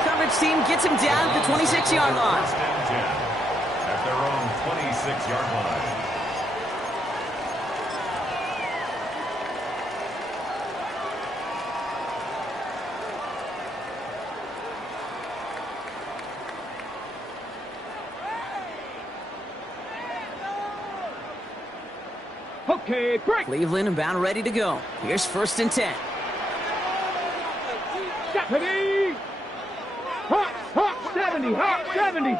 Coverage team gets him down at the 26-yard line. First and 10 at their own 26-yard line. Okay, break. Cleveland about ready to go. Here's 1st and 10. Deputy! Hot, 70, hot, 70.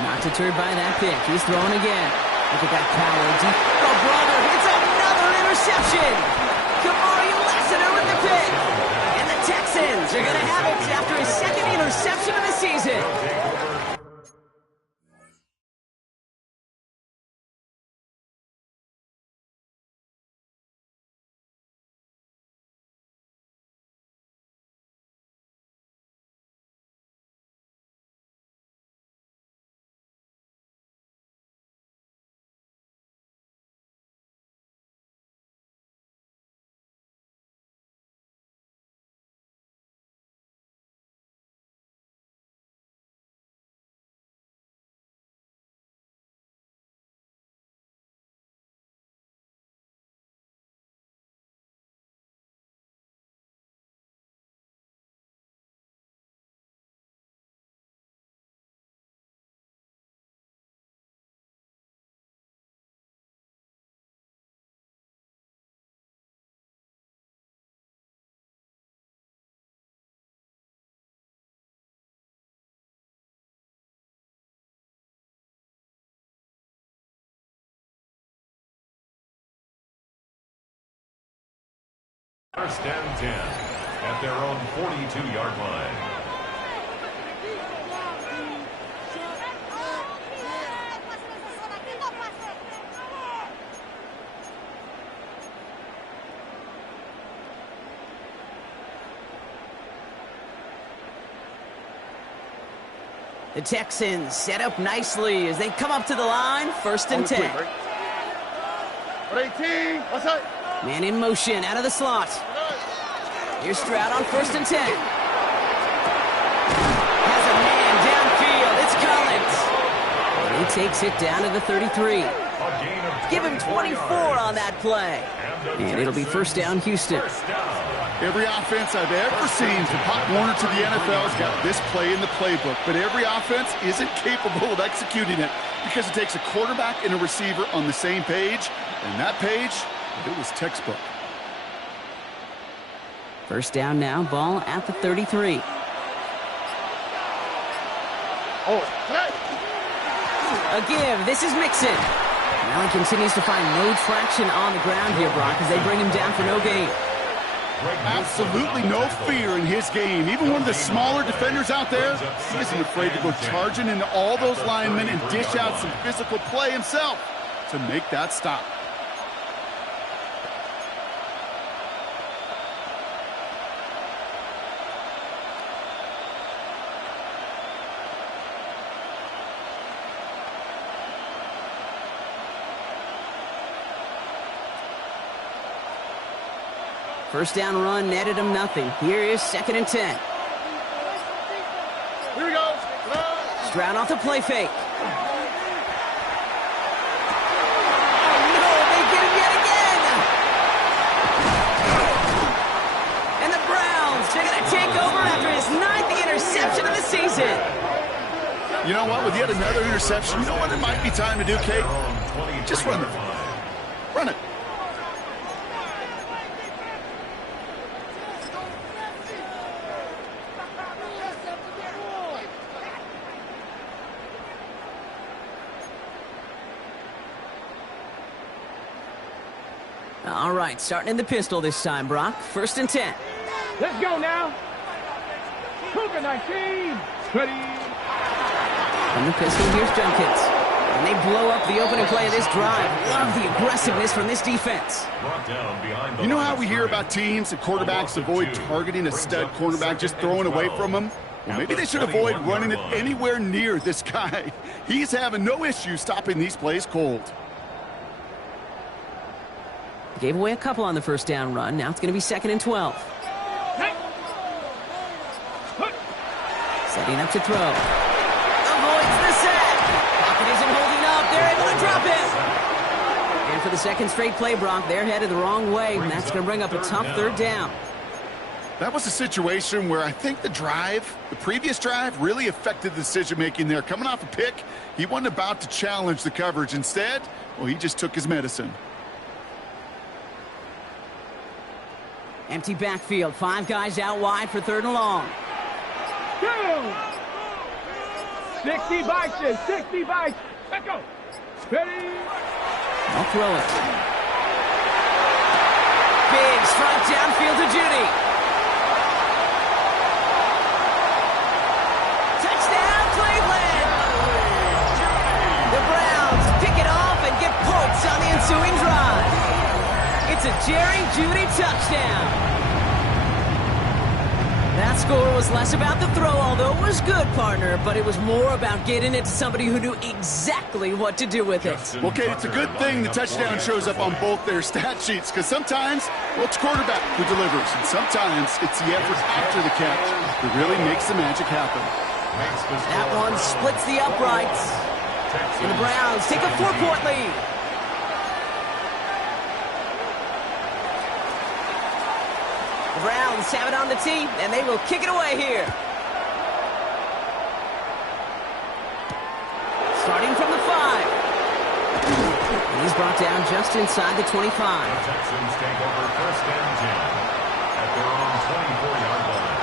Not deterred by that pick. He's throwing again. Look at that power. Oh, brother, it's another interception. Kamari Lassiter with the pick. And the Texans are going to have it after his 2nd interception of the season. First and 10 at their own 42-yard line. The Texans set up nicely as they come up to the line. 1st and 10. 18. What's up? Man in motion out of the slot. Here's Stroud on 1st and 10. Has a man downfield. It's Collins. And he takes it down to the 33. Give him 24 on that play. And it'll be 1st down, Houston. Every offense I've ever seen from Pop Warner to the NFL has got this play in the playbook, but every offense isn't capable of executing it because it takes a quarterback and a receiver on the same page, and that page, it was textbook. 1st down now, ball at the 33. A give, this is Mixon. Allen continues to find no traction on the ground here, Brock, as they bring him down for no gain. Absolutely no fear in his game. Even one of the smaller defenders out there, he isn't afraid to go charging into all those linemen and dish out some physical play himself to make that stop. First down run netted him nothing. Here is 2nd and 10. Here we go. Stroud off the play fake. Oh, no, they get him yet again. And the Browns, they're going to take over after his 9th interception of the season. You know what? With yet another interception, you know what it might be time to do, Kate? Just run the ball. Run it. All right, starting in the pistol this time, Brock. 1st and 10. Let's go now. Cougar 19. Ready. From the pistol, here's Junkins. And they blow up the opening play of this drive. Love the aggressiveness from this defense. You know how we hear about teams and quarterbacks avoid targeting a stud cornerback, just throwing away from him? Well, maybe they should avoid running it anywhere near this guy. He's having no issue stopping these plays cold. Gave away a couple on the first down run. Now it's going to be 2nd and 12. Setting up to throw. Avoids the sack. Pocket isn't holding up. They're able to drop it. And for the 2nd straight play, Brock, they're headed the wrong way, and that's going to bring up a tough 3rd down. That was a situation where I think the previous drive, really affected the decision-making there. Coming off a pick, he wasn't about to challenge the coverage. Instead, well, he just took his medicine. Empty backfield. 5 guys out wide for 3rd and long. 60 bites. 60 bites. Let's go. Ready. I'll throw it. Big strike downfield to Judy. Touchdown, Cleveland. The Browns pick it off and get points on the ensuing drive. It's a Jerry Jeudy touchdown. That score was less about the throw, although it was good, partner, but it was more about getting it to somebody who knew exactly what to do with it. Okay, it's a good thing the touchdown shows up on both their stat sheets, because sometimes, well, it's quarterback who delivers, and sometimes it's the effort after the catch that really makes the magic happen. That one splits the uprights. And the Browns take a 4-point lead. The Browns have it on the tee, and they will kick it away here. Starting from the 5. And he's brought down just inside the 25. The Texans take over 1st and 10 at their own 24-yard line.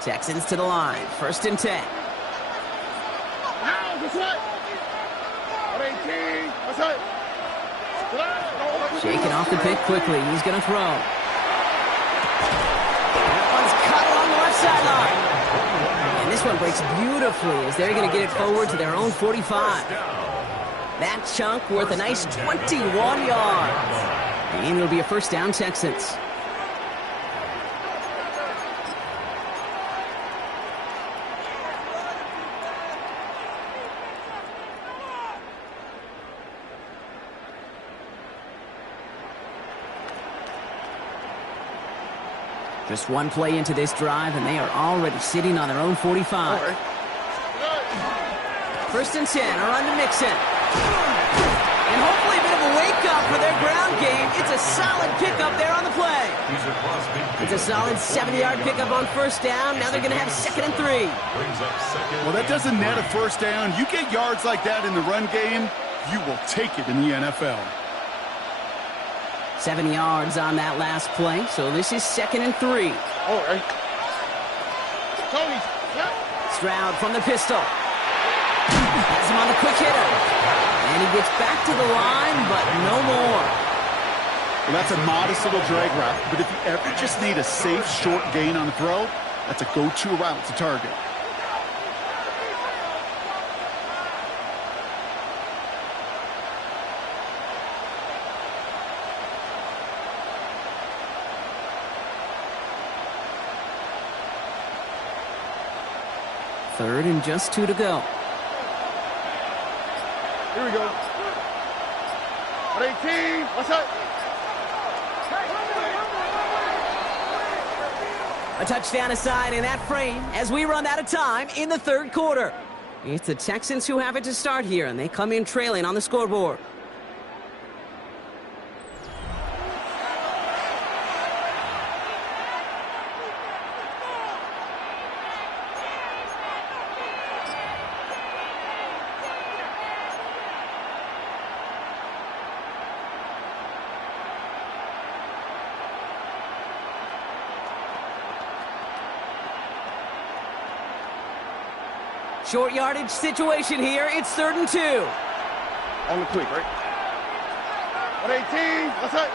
Texans to the line. 1st and 10. Shaking off the pick quickly. He's going to throw. That one's cut along the left sideline. And this one breaks beautifully as they're going to get it forward to their own 45. That chunk worth a nice 21 yards. And it'll be a 1st down, Texans. Just one play into this drive, and they are already sitting on their own 45. 1st and 10, a run to Mixon. And hopefully a bit of a wake-up for their ground game. It's a solid pickup there on the play. It's a solid 70-yard pickup on 1st down. Now they're going to have 2nd and 3. Well, that doesn't net a 1st down. You get yards like that in the run game, you will take it in the NFL. 7 yards on that last play, so this is 2nd and 3. All right. Tony, Stroud from the pistol. Has him on the quick hitter. And he gets back to the line, but no more. Well, that's a modest little drag route, but if you ever just need a safe, short gain on a throw, that's a go-to route to target. Third and just 2 to go. here we go. 18, what's up? A touchdown aside in that frame as we run out of time in the 3rd quarter. It's the Texans who have it to start here, and they come in trailing on the scoreboard. Short yardage situation here. It's 3rd and 2. On the quick, right? 18, what's up?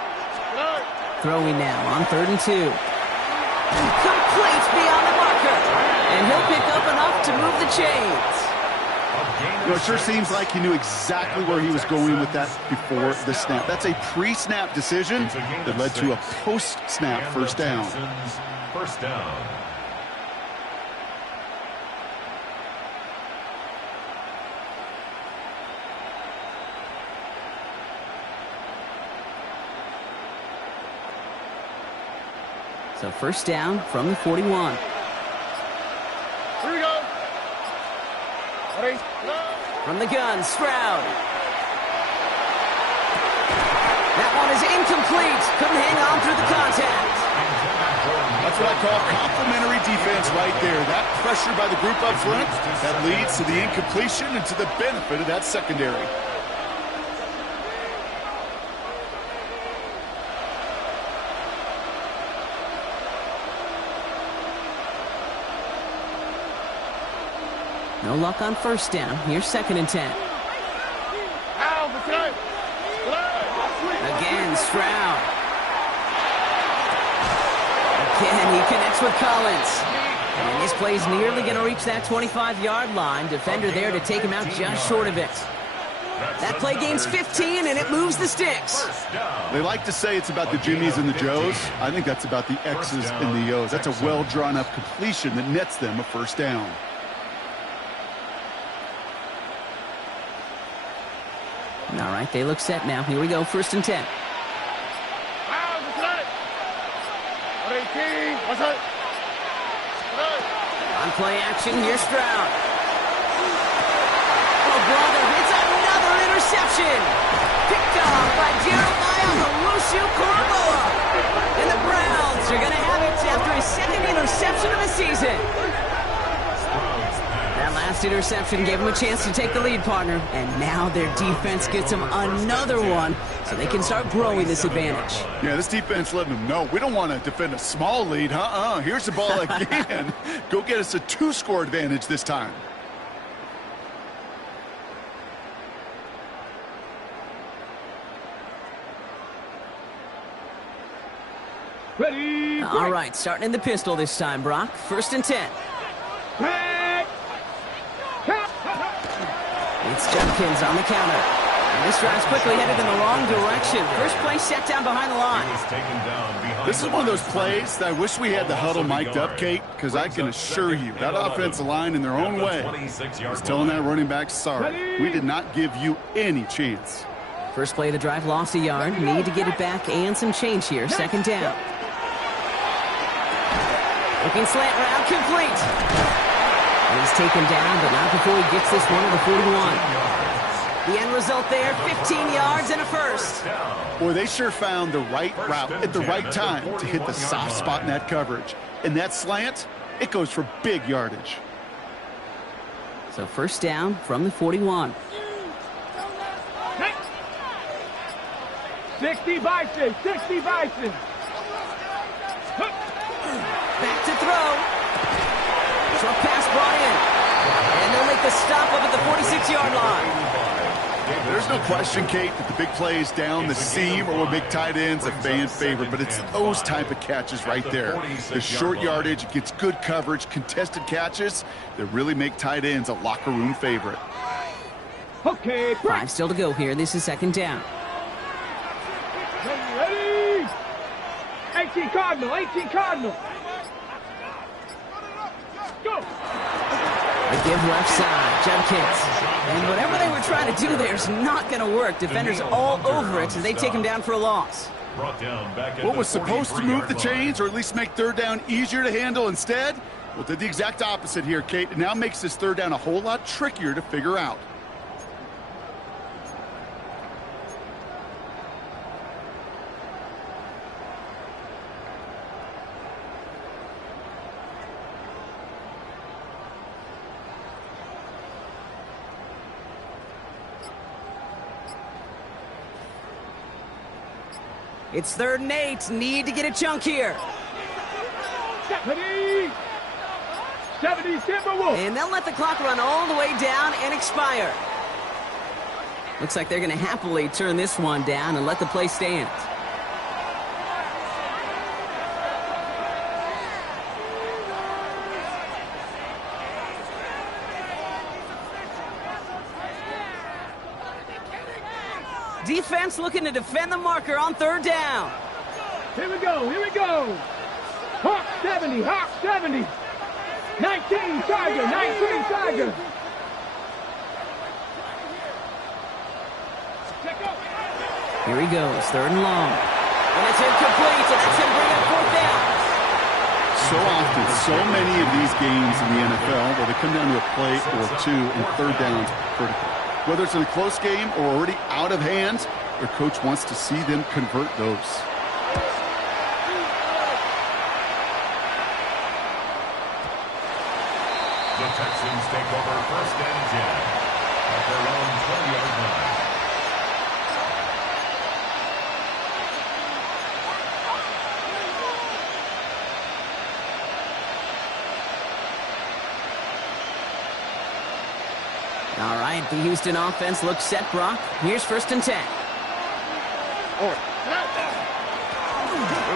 Throwing now on 3rd and 2. Complete beyond the marker. And he'll pick up enough to move the chains. You know, it sure seems like he knew exactly where he was going with that before the snap. That's a pre-snap decision that led to a post-snap first down. First down. So first down from the 41. Here we go. From the gun, Stroud. That one is incomplete. Couldn't hang on through the contact. That's what I call complimentary defense right there. That pressure by the group up front, that leads to the incompletion and to the benefit of that secondary. No luck on first down. Here's 2nd and 10. Again, Stroud. Again, he connects with Collins. And this play's nearly going to reach that 25-yard line. Defender there to take him out just short of it. That play gains 15, and it moves the sticks. They like to say it's about the Jimmies and the Joes. I think that's about the X's and the O's. That's a well-drawn-up completion that nets them a first down. All right, they look set now. Here we go, 1st and 10. On play action, here's Stroud. Oh, brother, it's another interception. Picked off by Jeremiah Owusu-Koramoah. And the Browns are going to have it after his 2nd interception of the season. That last interception gave them a chance to take the lead, partner. And now their defense gets them another one so they can start growing this advantage. Yeah, this defense letting them know we don't want to defend a small lead. Here's the ball again. Go get us a 2-score advantage this time. Ready. All right, starting in the pistol this time, Brock. 1st and 10. It's Judkins on the counter. And this drive's quickly headed in the wrong direction. First play set down behind the line. This is one of those plays that I wish we had the huddle mic'd up, Kate, because I can assure you that offensive line in their own way was telling that running back, sorry, we did not give you any chance. First play of the drive, lost a yard. Need to get it back and some change here. 2nd down. Looking slant route, complete. And he's taken down, but not before he gets this one to the 41. The end result there, 15 yards and a first. Boy, they sure found the right route at the right time to hit the soft spot in that coverage. And that slant, it goes for big yardage. So first down from the 41. 60 Bison, 60 Bison. Back to throw. Short pass brought in. And they'll make the stop up at the 46-yard line. There's no question, Kate, that the big plays down the seam or big tight ends a fan favorite, but it's those type of catches right there. The short yardage gets good coverage, contested catches that really make tight ends a locker room favorite. Okay, 5 still to go here. This is second down. Ready? 18 Cardinal, 18 Cardinal. Go. They give left side. Judkins. And whatever they were trying to do there is not going to work. Defenders all over it as they take him down for a loss. What was supposed to move the chains or at least make third down easier to handle instead? Well, did the exact opposite here, Kate. It now makes this third down a whole lot trickier to figure out. It's 3rd and 8. Need to get a chunk here. 70 Timberwolves. And they'll let the clock run all the way down and expire. Looks like they're going to happily turn this one down and let the play stand. Defense looking to defend the marker on 3rd down. Here we go, here we go. Hawk 70, Hawk 70. 19 Tiger, 19 Tiger. Here he goes, 3rd and long. And it's incomplete, and that's going to bring up 4th down. So often, so many of these games in the NFL where they come down to a play or two and 3rd downs critical. Whether it's in a close game or already out of hand, their coach wants to see them convert those. The Texans take over 1st and 10 at their own 20-yard line. All right, the Houston offense looks set, Brock. Here's 1st and 10.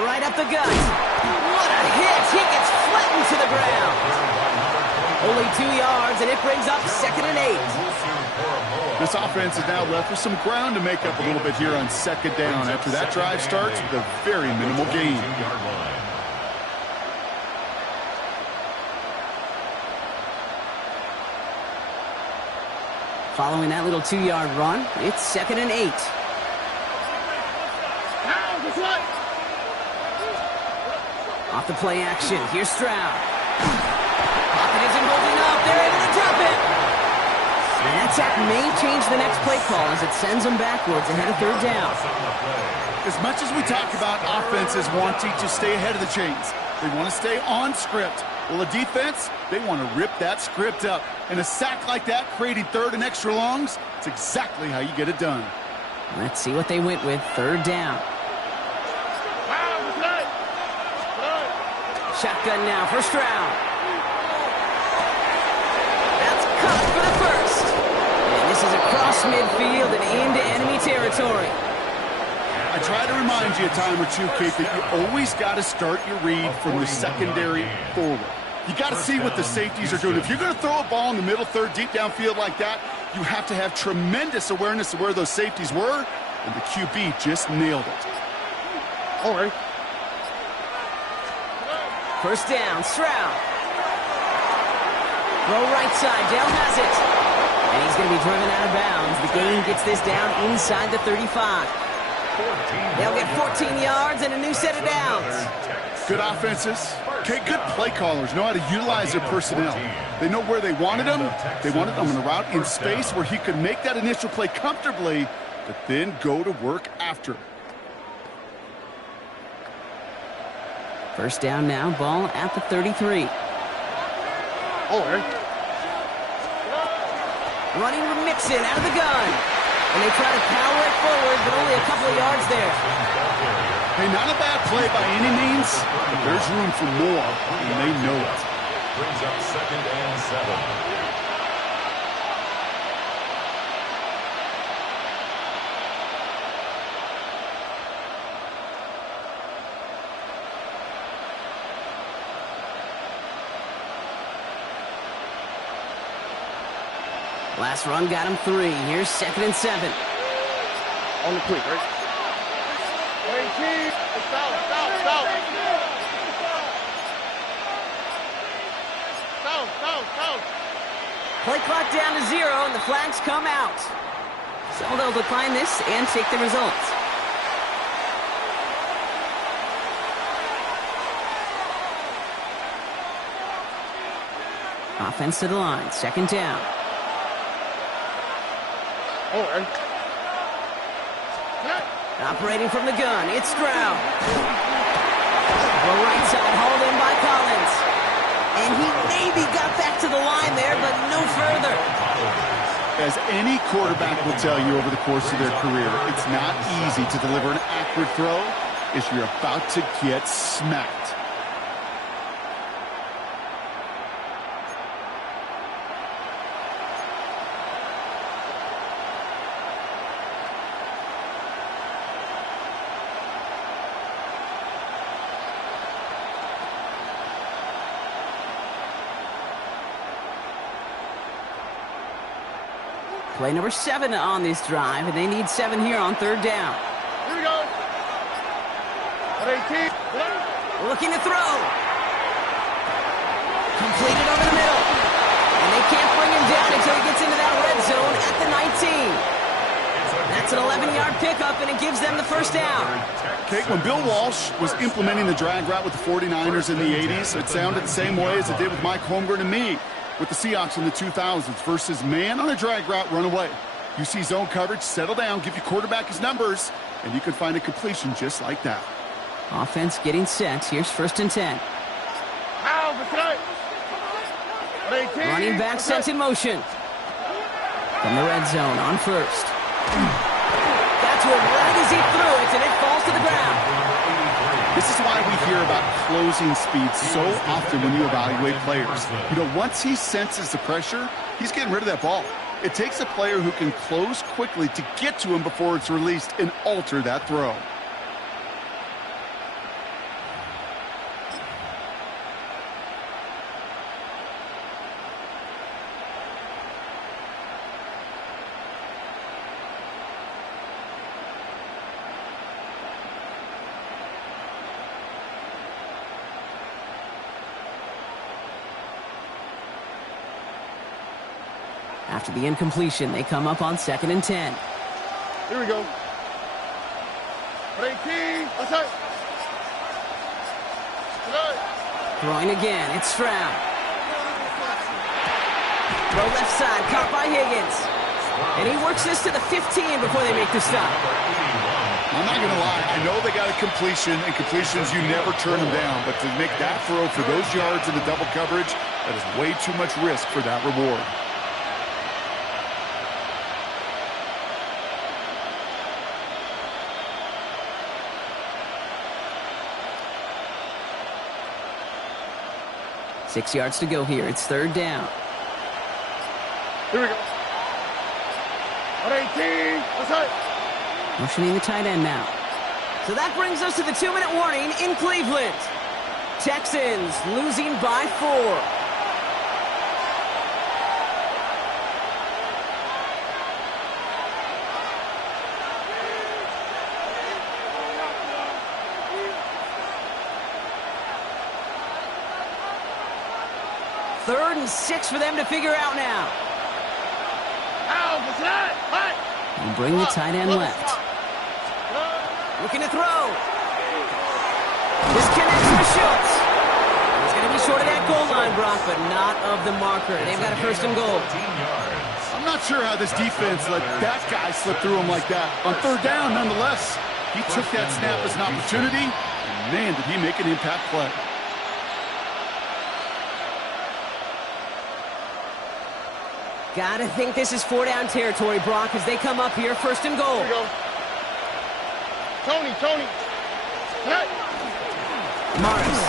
Right up the gut. What a hit. He gets flattened to the ground. Only 2 yards, and it brings up 2nd and 8. This offense is now left with some ground to make up a little bit here on 2nd down after that drive starts with a very minimal gain. Following that little 2-yard run, it's 2nd and 8. Off the play action, here's Stroud. Pocket isn't holding up, they're able to drop it. And that sack may change the next play call as it sends them backwards ahead of 3rd down. As much as we talk about offenses wanting to stay ahead of the chains, they want to stay on script. Well, the defense, they want to rip that script up. And a sack like that, creating 3rd and extra longs, it's exactly how you get it done. Let's see what they went with. 3rd down. Shotgun now for Stroud. That's caught for the 1st. And this is across midfield and into enemy territory. I try to remind you a time or two, Kate, that you always got to start your read from the secondary forward. You got to see what the safeties are doing. If you're going to throw a ball in the middle third, deep downfield like that, you have to have tremendous awareness of where those safeties were, and the QB just nailed it. All right. 1st down, Stroud. Throw right side, Dell has it. And he's going to be driven out of bounds. The gain gets this down inside the 35. They'll get 14 yards and a new set of downs. Good offenses. Okay, good play callers know how to utilize their personnel. They know where they wanted them. They wanted them on the route in space where he could make that initial play comfortably, but then go to work after. 1st down now, ball at the 33. All right. Running with Mixon out of the gun. And they try to power it forward, but only a couple of yards there. Hey, not a bad play by any means, but there's room for more, and they know it. Brings up 2nd and 7. Last run got him 3. Here's 2nd and 7. On the quick, right? 18. Stop. Play clock down to 0, and the flags come out. So they'll decline this and take the results. Offense to the line. 2nd down. Operating from the gun, it's Stroud. The right side hauled in by Collins. And he maybe got back to the line there, but no further. As any quarterback will tell you over the course of their career, it's not easy to deliver an accurate throw if you're about to get smacked. Play number 7 on this drive, and they need 7 here on 3rd down. Here we go. 18. Looking to throw. Completed over the middle. And they can't bring him down until he gets into that red zone at the 19. That's an 11-yard pickup, and it gives them the 1st down. Okay, when Bill Walsh was implementing the drag route with the 49ers in the 80s, it sounded the same way as it did with Mike Holmgren and me with the Seahawks in the 2000s versus man on a drag route, run away. You see zone coverage, settle down, give your quarterback his numbers, and you can find a completion just like that. Offense getting set. Here's 1st and 10. Running back sent in motion. From the red zone on 1st. Got to him right as he threw it, and it falls to the ground. This is why we hear about closing speed so often when you evaluate players. You know, once he senses the pressure, he's getting rid of that ball. It takes a player who can close quickly to get to him before it's released and alter that throw. After the incompletion, they come up on 2nd and 10. Here we go. 18. Outside. Throwing again, it's Stroud. Throw left side, caught by Higgins. And he works this to the 15 before they make the stop. I'm not going to lie. I know they got a completion, and completions, you never turn them down. But to make that throw for those yards in the double coverage, that is way too much risk for that reward. Six yards to go here. It's 3rd down. Here we go. 18. Outside. Motioning the tight end now. So that brings us to the 2-minute warning in Cleveland. Texans losing by 4. Third and 6 for them to figure out now. And bring the tight end left. Looking to throw. This connects with Schultz. He's going to be short of that goal line, Brock, but not of the marker. They've got a 1st and goal. I'm not sure how this defense let that guy slip through him like that. On 3rd down, nonetheless, he took that snap as an opportunity, and man, did he make an impact play. Gotta think this is 4-down territory, Brock, as they come up here, first and goal. Here we go. Tony. Morris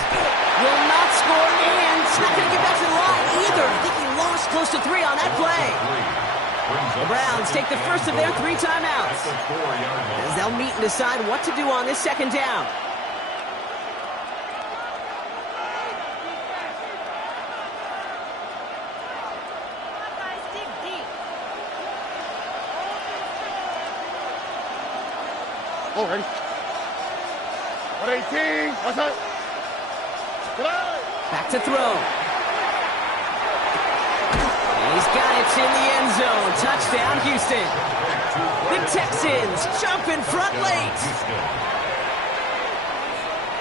will not score, and he's not going to get back to the line either. I think he lost close to 3 on that play. The Browns take the first of their 3 timeouts, as they'll meet and decide what to do on this second down. Oh, ready? 118. What's up? Back to throw. He's got it in the end zone. Touchdown, Houston. The Texans jump in front late.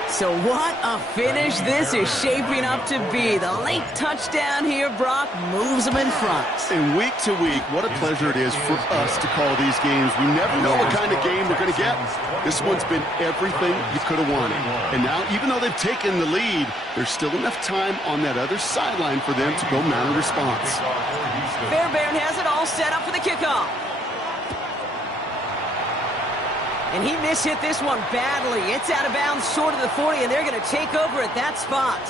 So what a finish this is shaping up to be. The late touchdown here, Brock, moves them in front. And week to week, what a pleasure it is for us to call these games. We never know what kind of game we're going to get. This one's been everything you could have wanted. And now, even though they've taken the lead, there's still enough time on that other sideline for them to go mount a response. Fairbairn has it all set up for the kickoff. And he mishit this one badly. It's out of bounds short of the 40, and they're going to take over at that spot.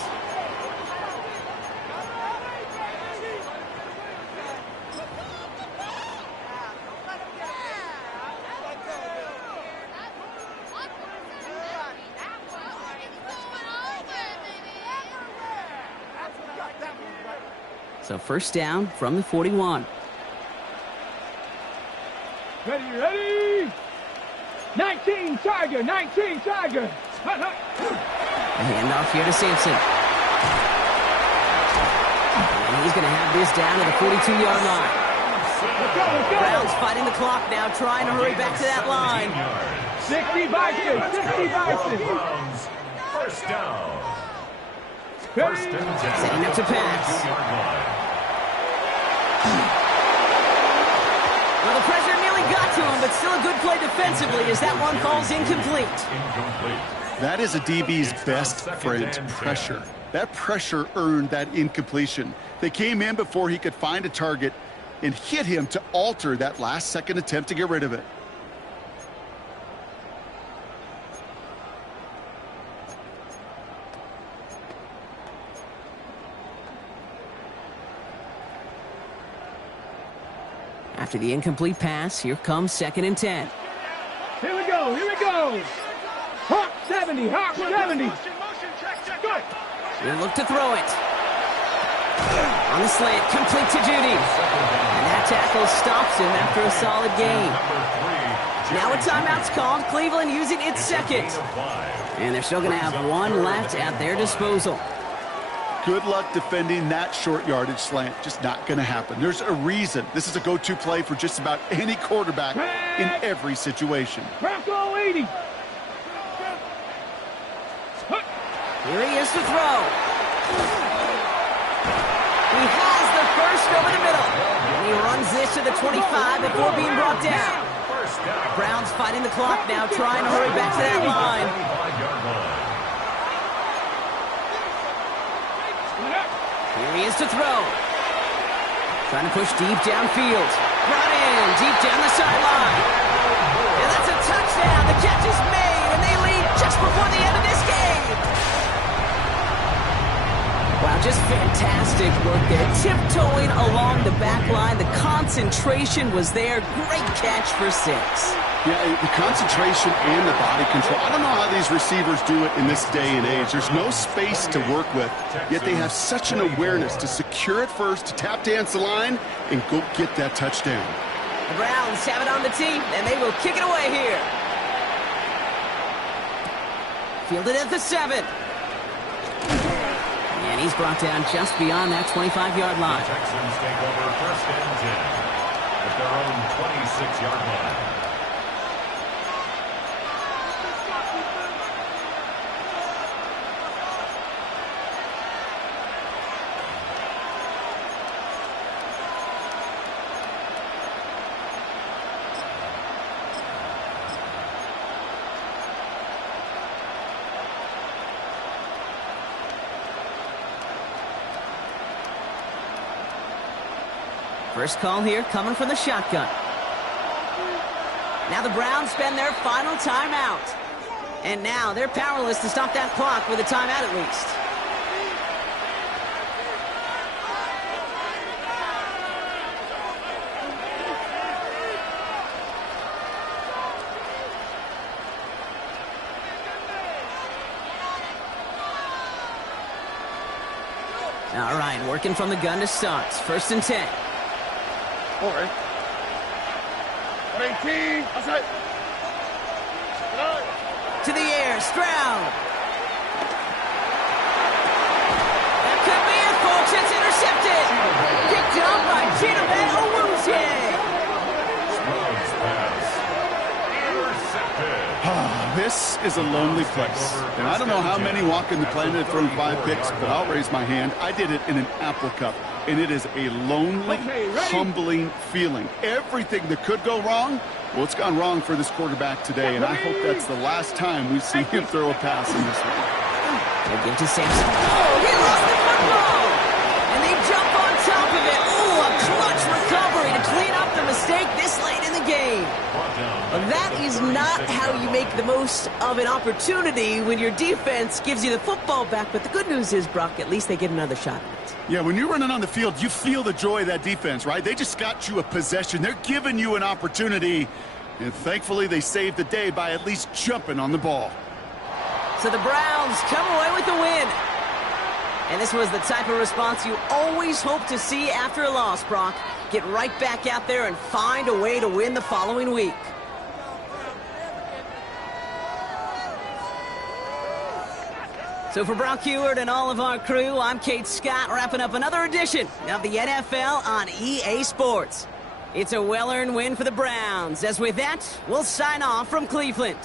So first down from the 41. Ready? 19 Tiger. A handoff here to Sampson. And he's going to have this down to the 42-yard line. Let's go. Browns fighting the clock now, trying to hurry back to that line. 60 Bison. First down. Setting up to pass. Well, the pressure nearly got to him, but still a good play defensively as that one falls incomplete. That is a DB's best friend, pressure. That pressure earned that incompletion. They came in before he could find a target and hit him to alter that last-second attempt to get rid of it. After the incomplete pass, here comes 2nd and 10. Here we go. Hawk 70. Good. He'll look to throw it. On the slant, complete to Judy. And that tackle stops him after a solid gain. Now a timeout's called. Cleveland using its second. And they're still going to have one left at their disposal. Good luck defending that short yardage slant. Just not going to happen. There's a reason. This is a go-to play for just about any quarterback in every situation. Bronco 80. Here he is to throw. He has the first over the middle. And he runs this to the 25 before being brought down. Browns fighting the clock now, trying to hurry back to that line. Here he is to throw. Trying to push deep downfield. Brought in, deep down the sideline. And that's a touchdown. The catch is made, and they lead just before the end of this game. Wow, just fantastic work there. Tiptoeing along the back line. The concentration was there. Great catch for 6. Yeah, the concentration and the body control. I don't know how these receivers do it in this day and age. There's no space to work with, yet they have such an awareness to secure it first, to tap dance the line, and go get that touchdown. The Browns have it on the tee, and they will kick it away here. Fielded at the 7. And he's brought down just beyond that 25-yard line. The Texans take over first and 10 at their own 26-yard line. First call here coming from the shotgun. Now the Browns spend their final timeout. And now they're powerless to stop that clock with a timeout at least. All right, working from the gun to start. First and 10. 118. Outside. To the air, Stroud. That could be it, folks. It's intercepted. Picked up by Chidobe Awuzie. Stroud's pass. Intercepted. This is a lonely place. And I don't know how many walking the planet have thrown 5 picks, but I'll raise my hand. I did it in an Apple Cup. And it is a lonely, humbling feeling. Everything that could go wrong, well, it's gone wrong for this quarterback today, and I hope that's the last time we see him throw a pass in this one. They give to Sampson. Oh, he lost the football! And they jump on top of it. Oh, a clutch recovery to clean up the mistake this late in the game. Well, that is not how you make the most of an opportunity when your defense gives you the football back. But the good news is, Brock, at least they get another shot at it. Yeah, when you're running on the field, you feel the joy of that defense, right? They just got you a possession. They're giving you an opportunity. And thankfully, they saved the day by at least jumping on the ball. So the Browns come away with the win. And this was the type of response you always hope to see after a loss, Brock. Get right back out there and find a way to win the following week. So for Brock Heward and all of our crew, I'm Kate Scott, wrapping up another edition of the NFL on EA Sports. It's a well-earned win for the Browns. As with that, we'll sign off from Cleveland.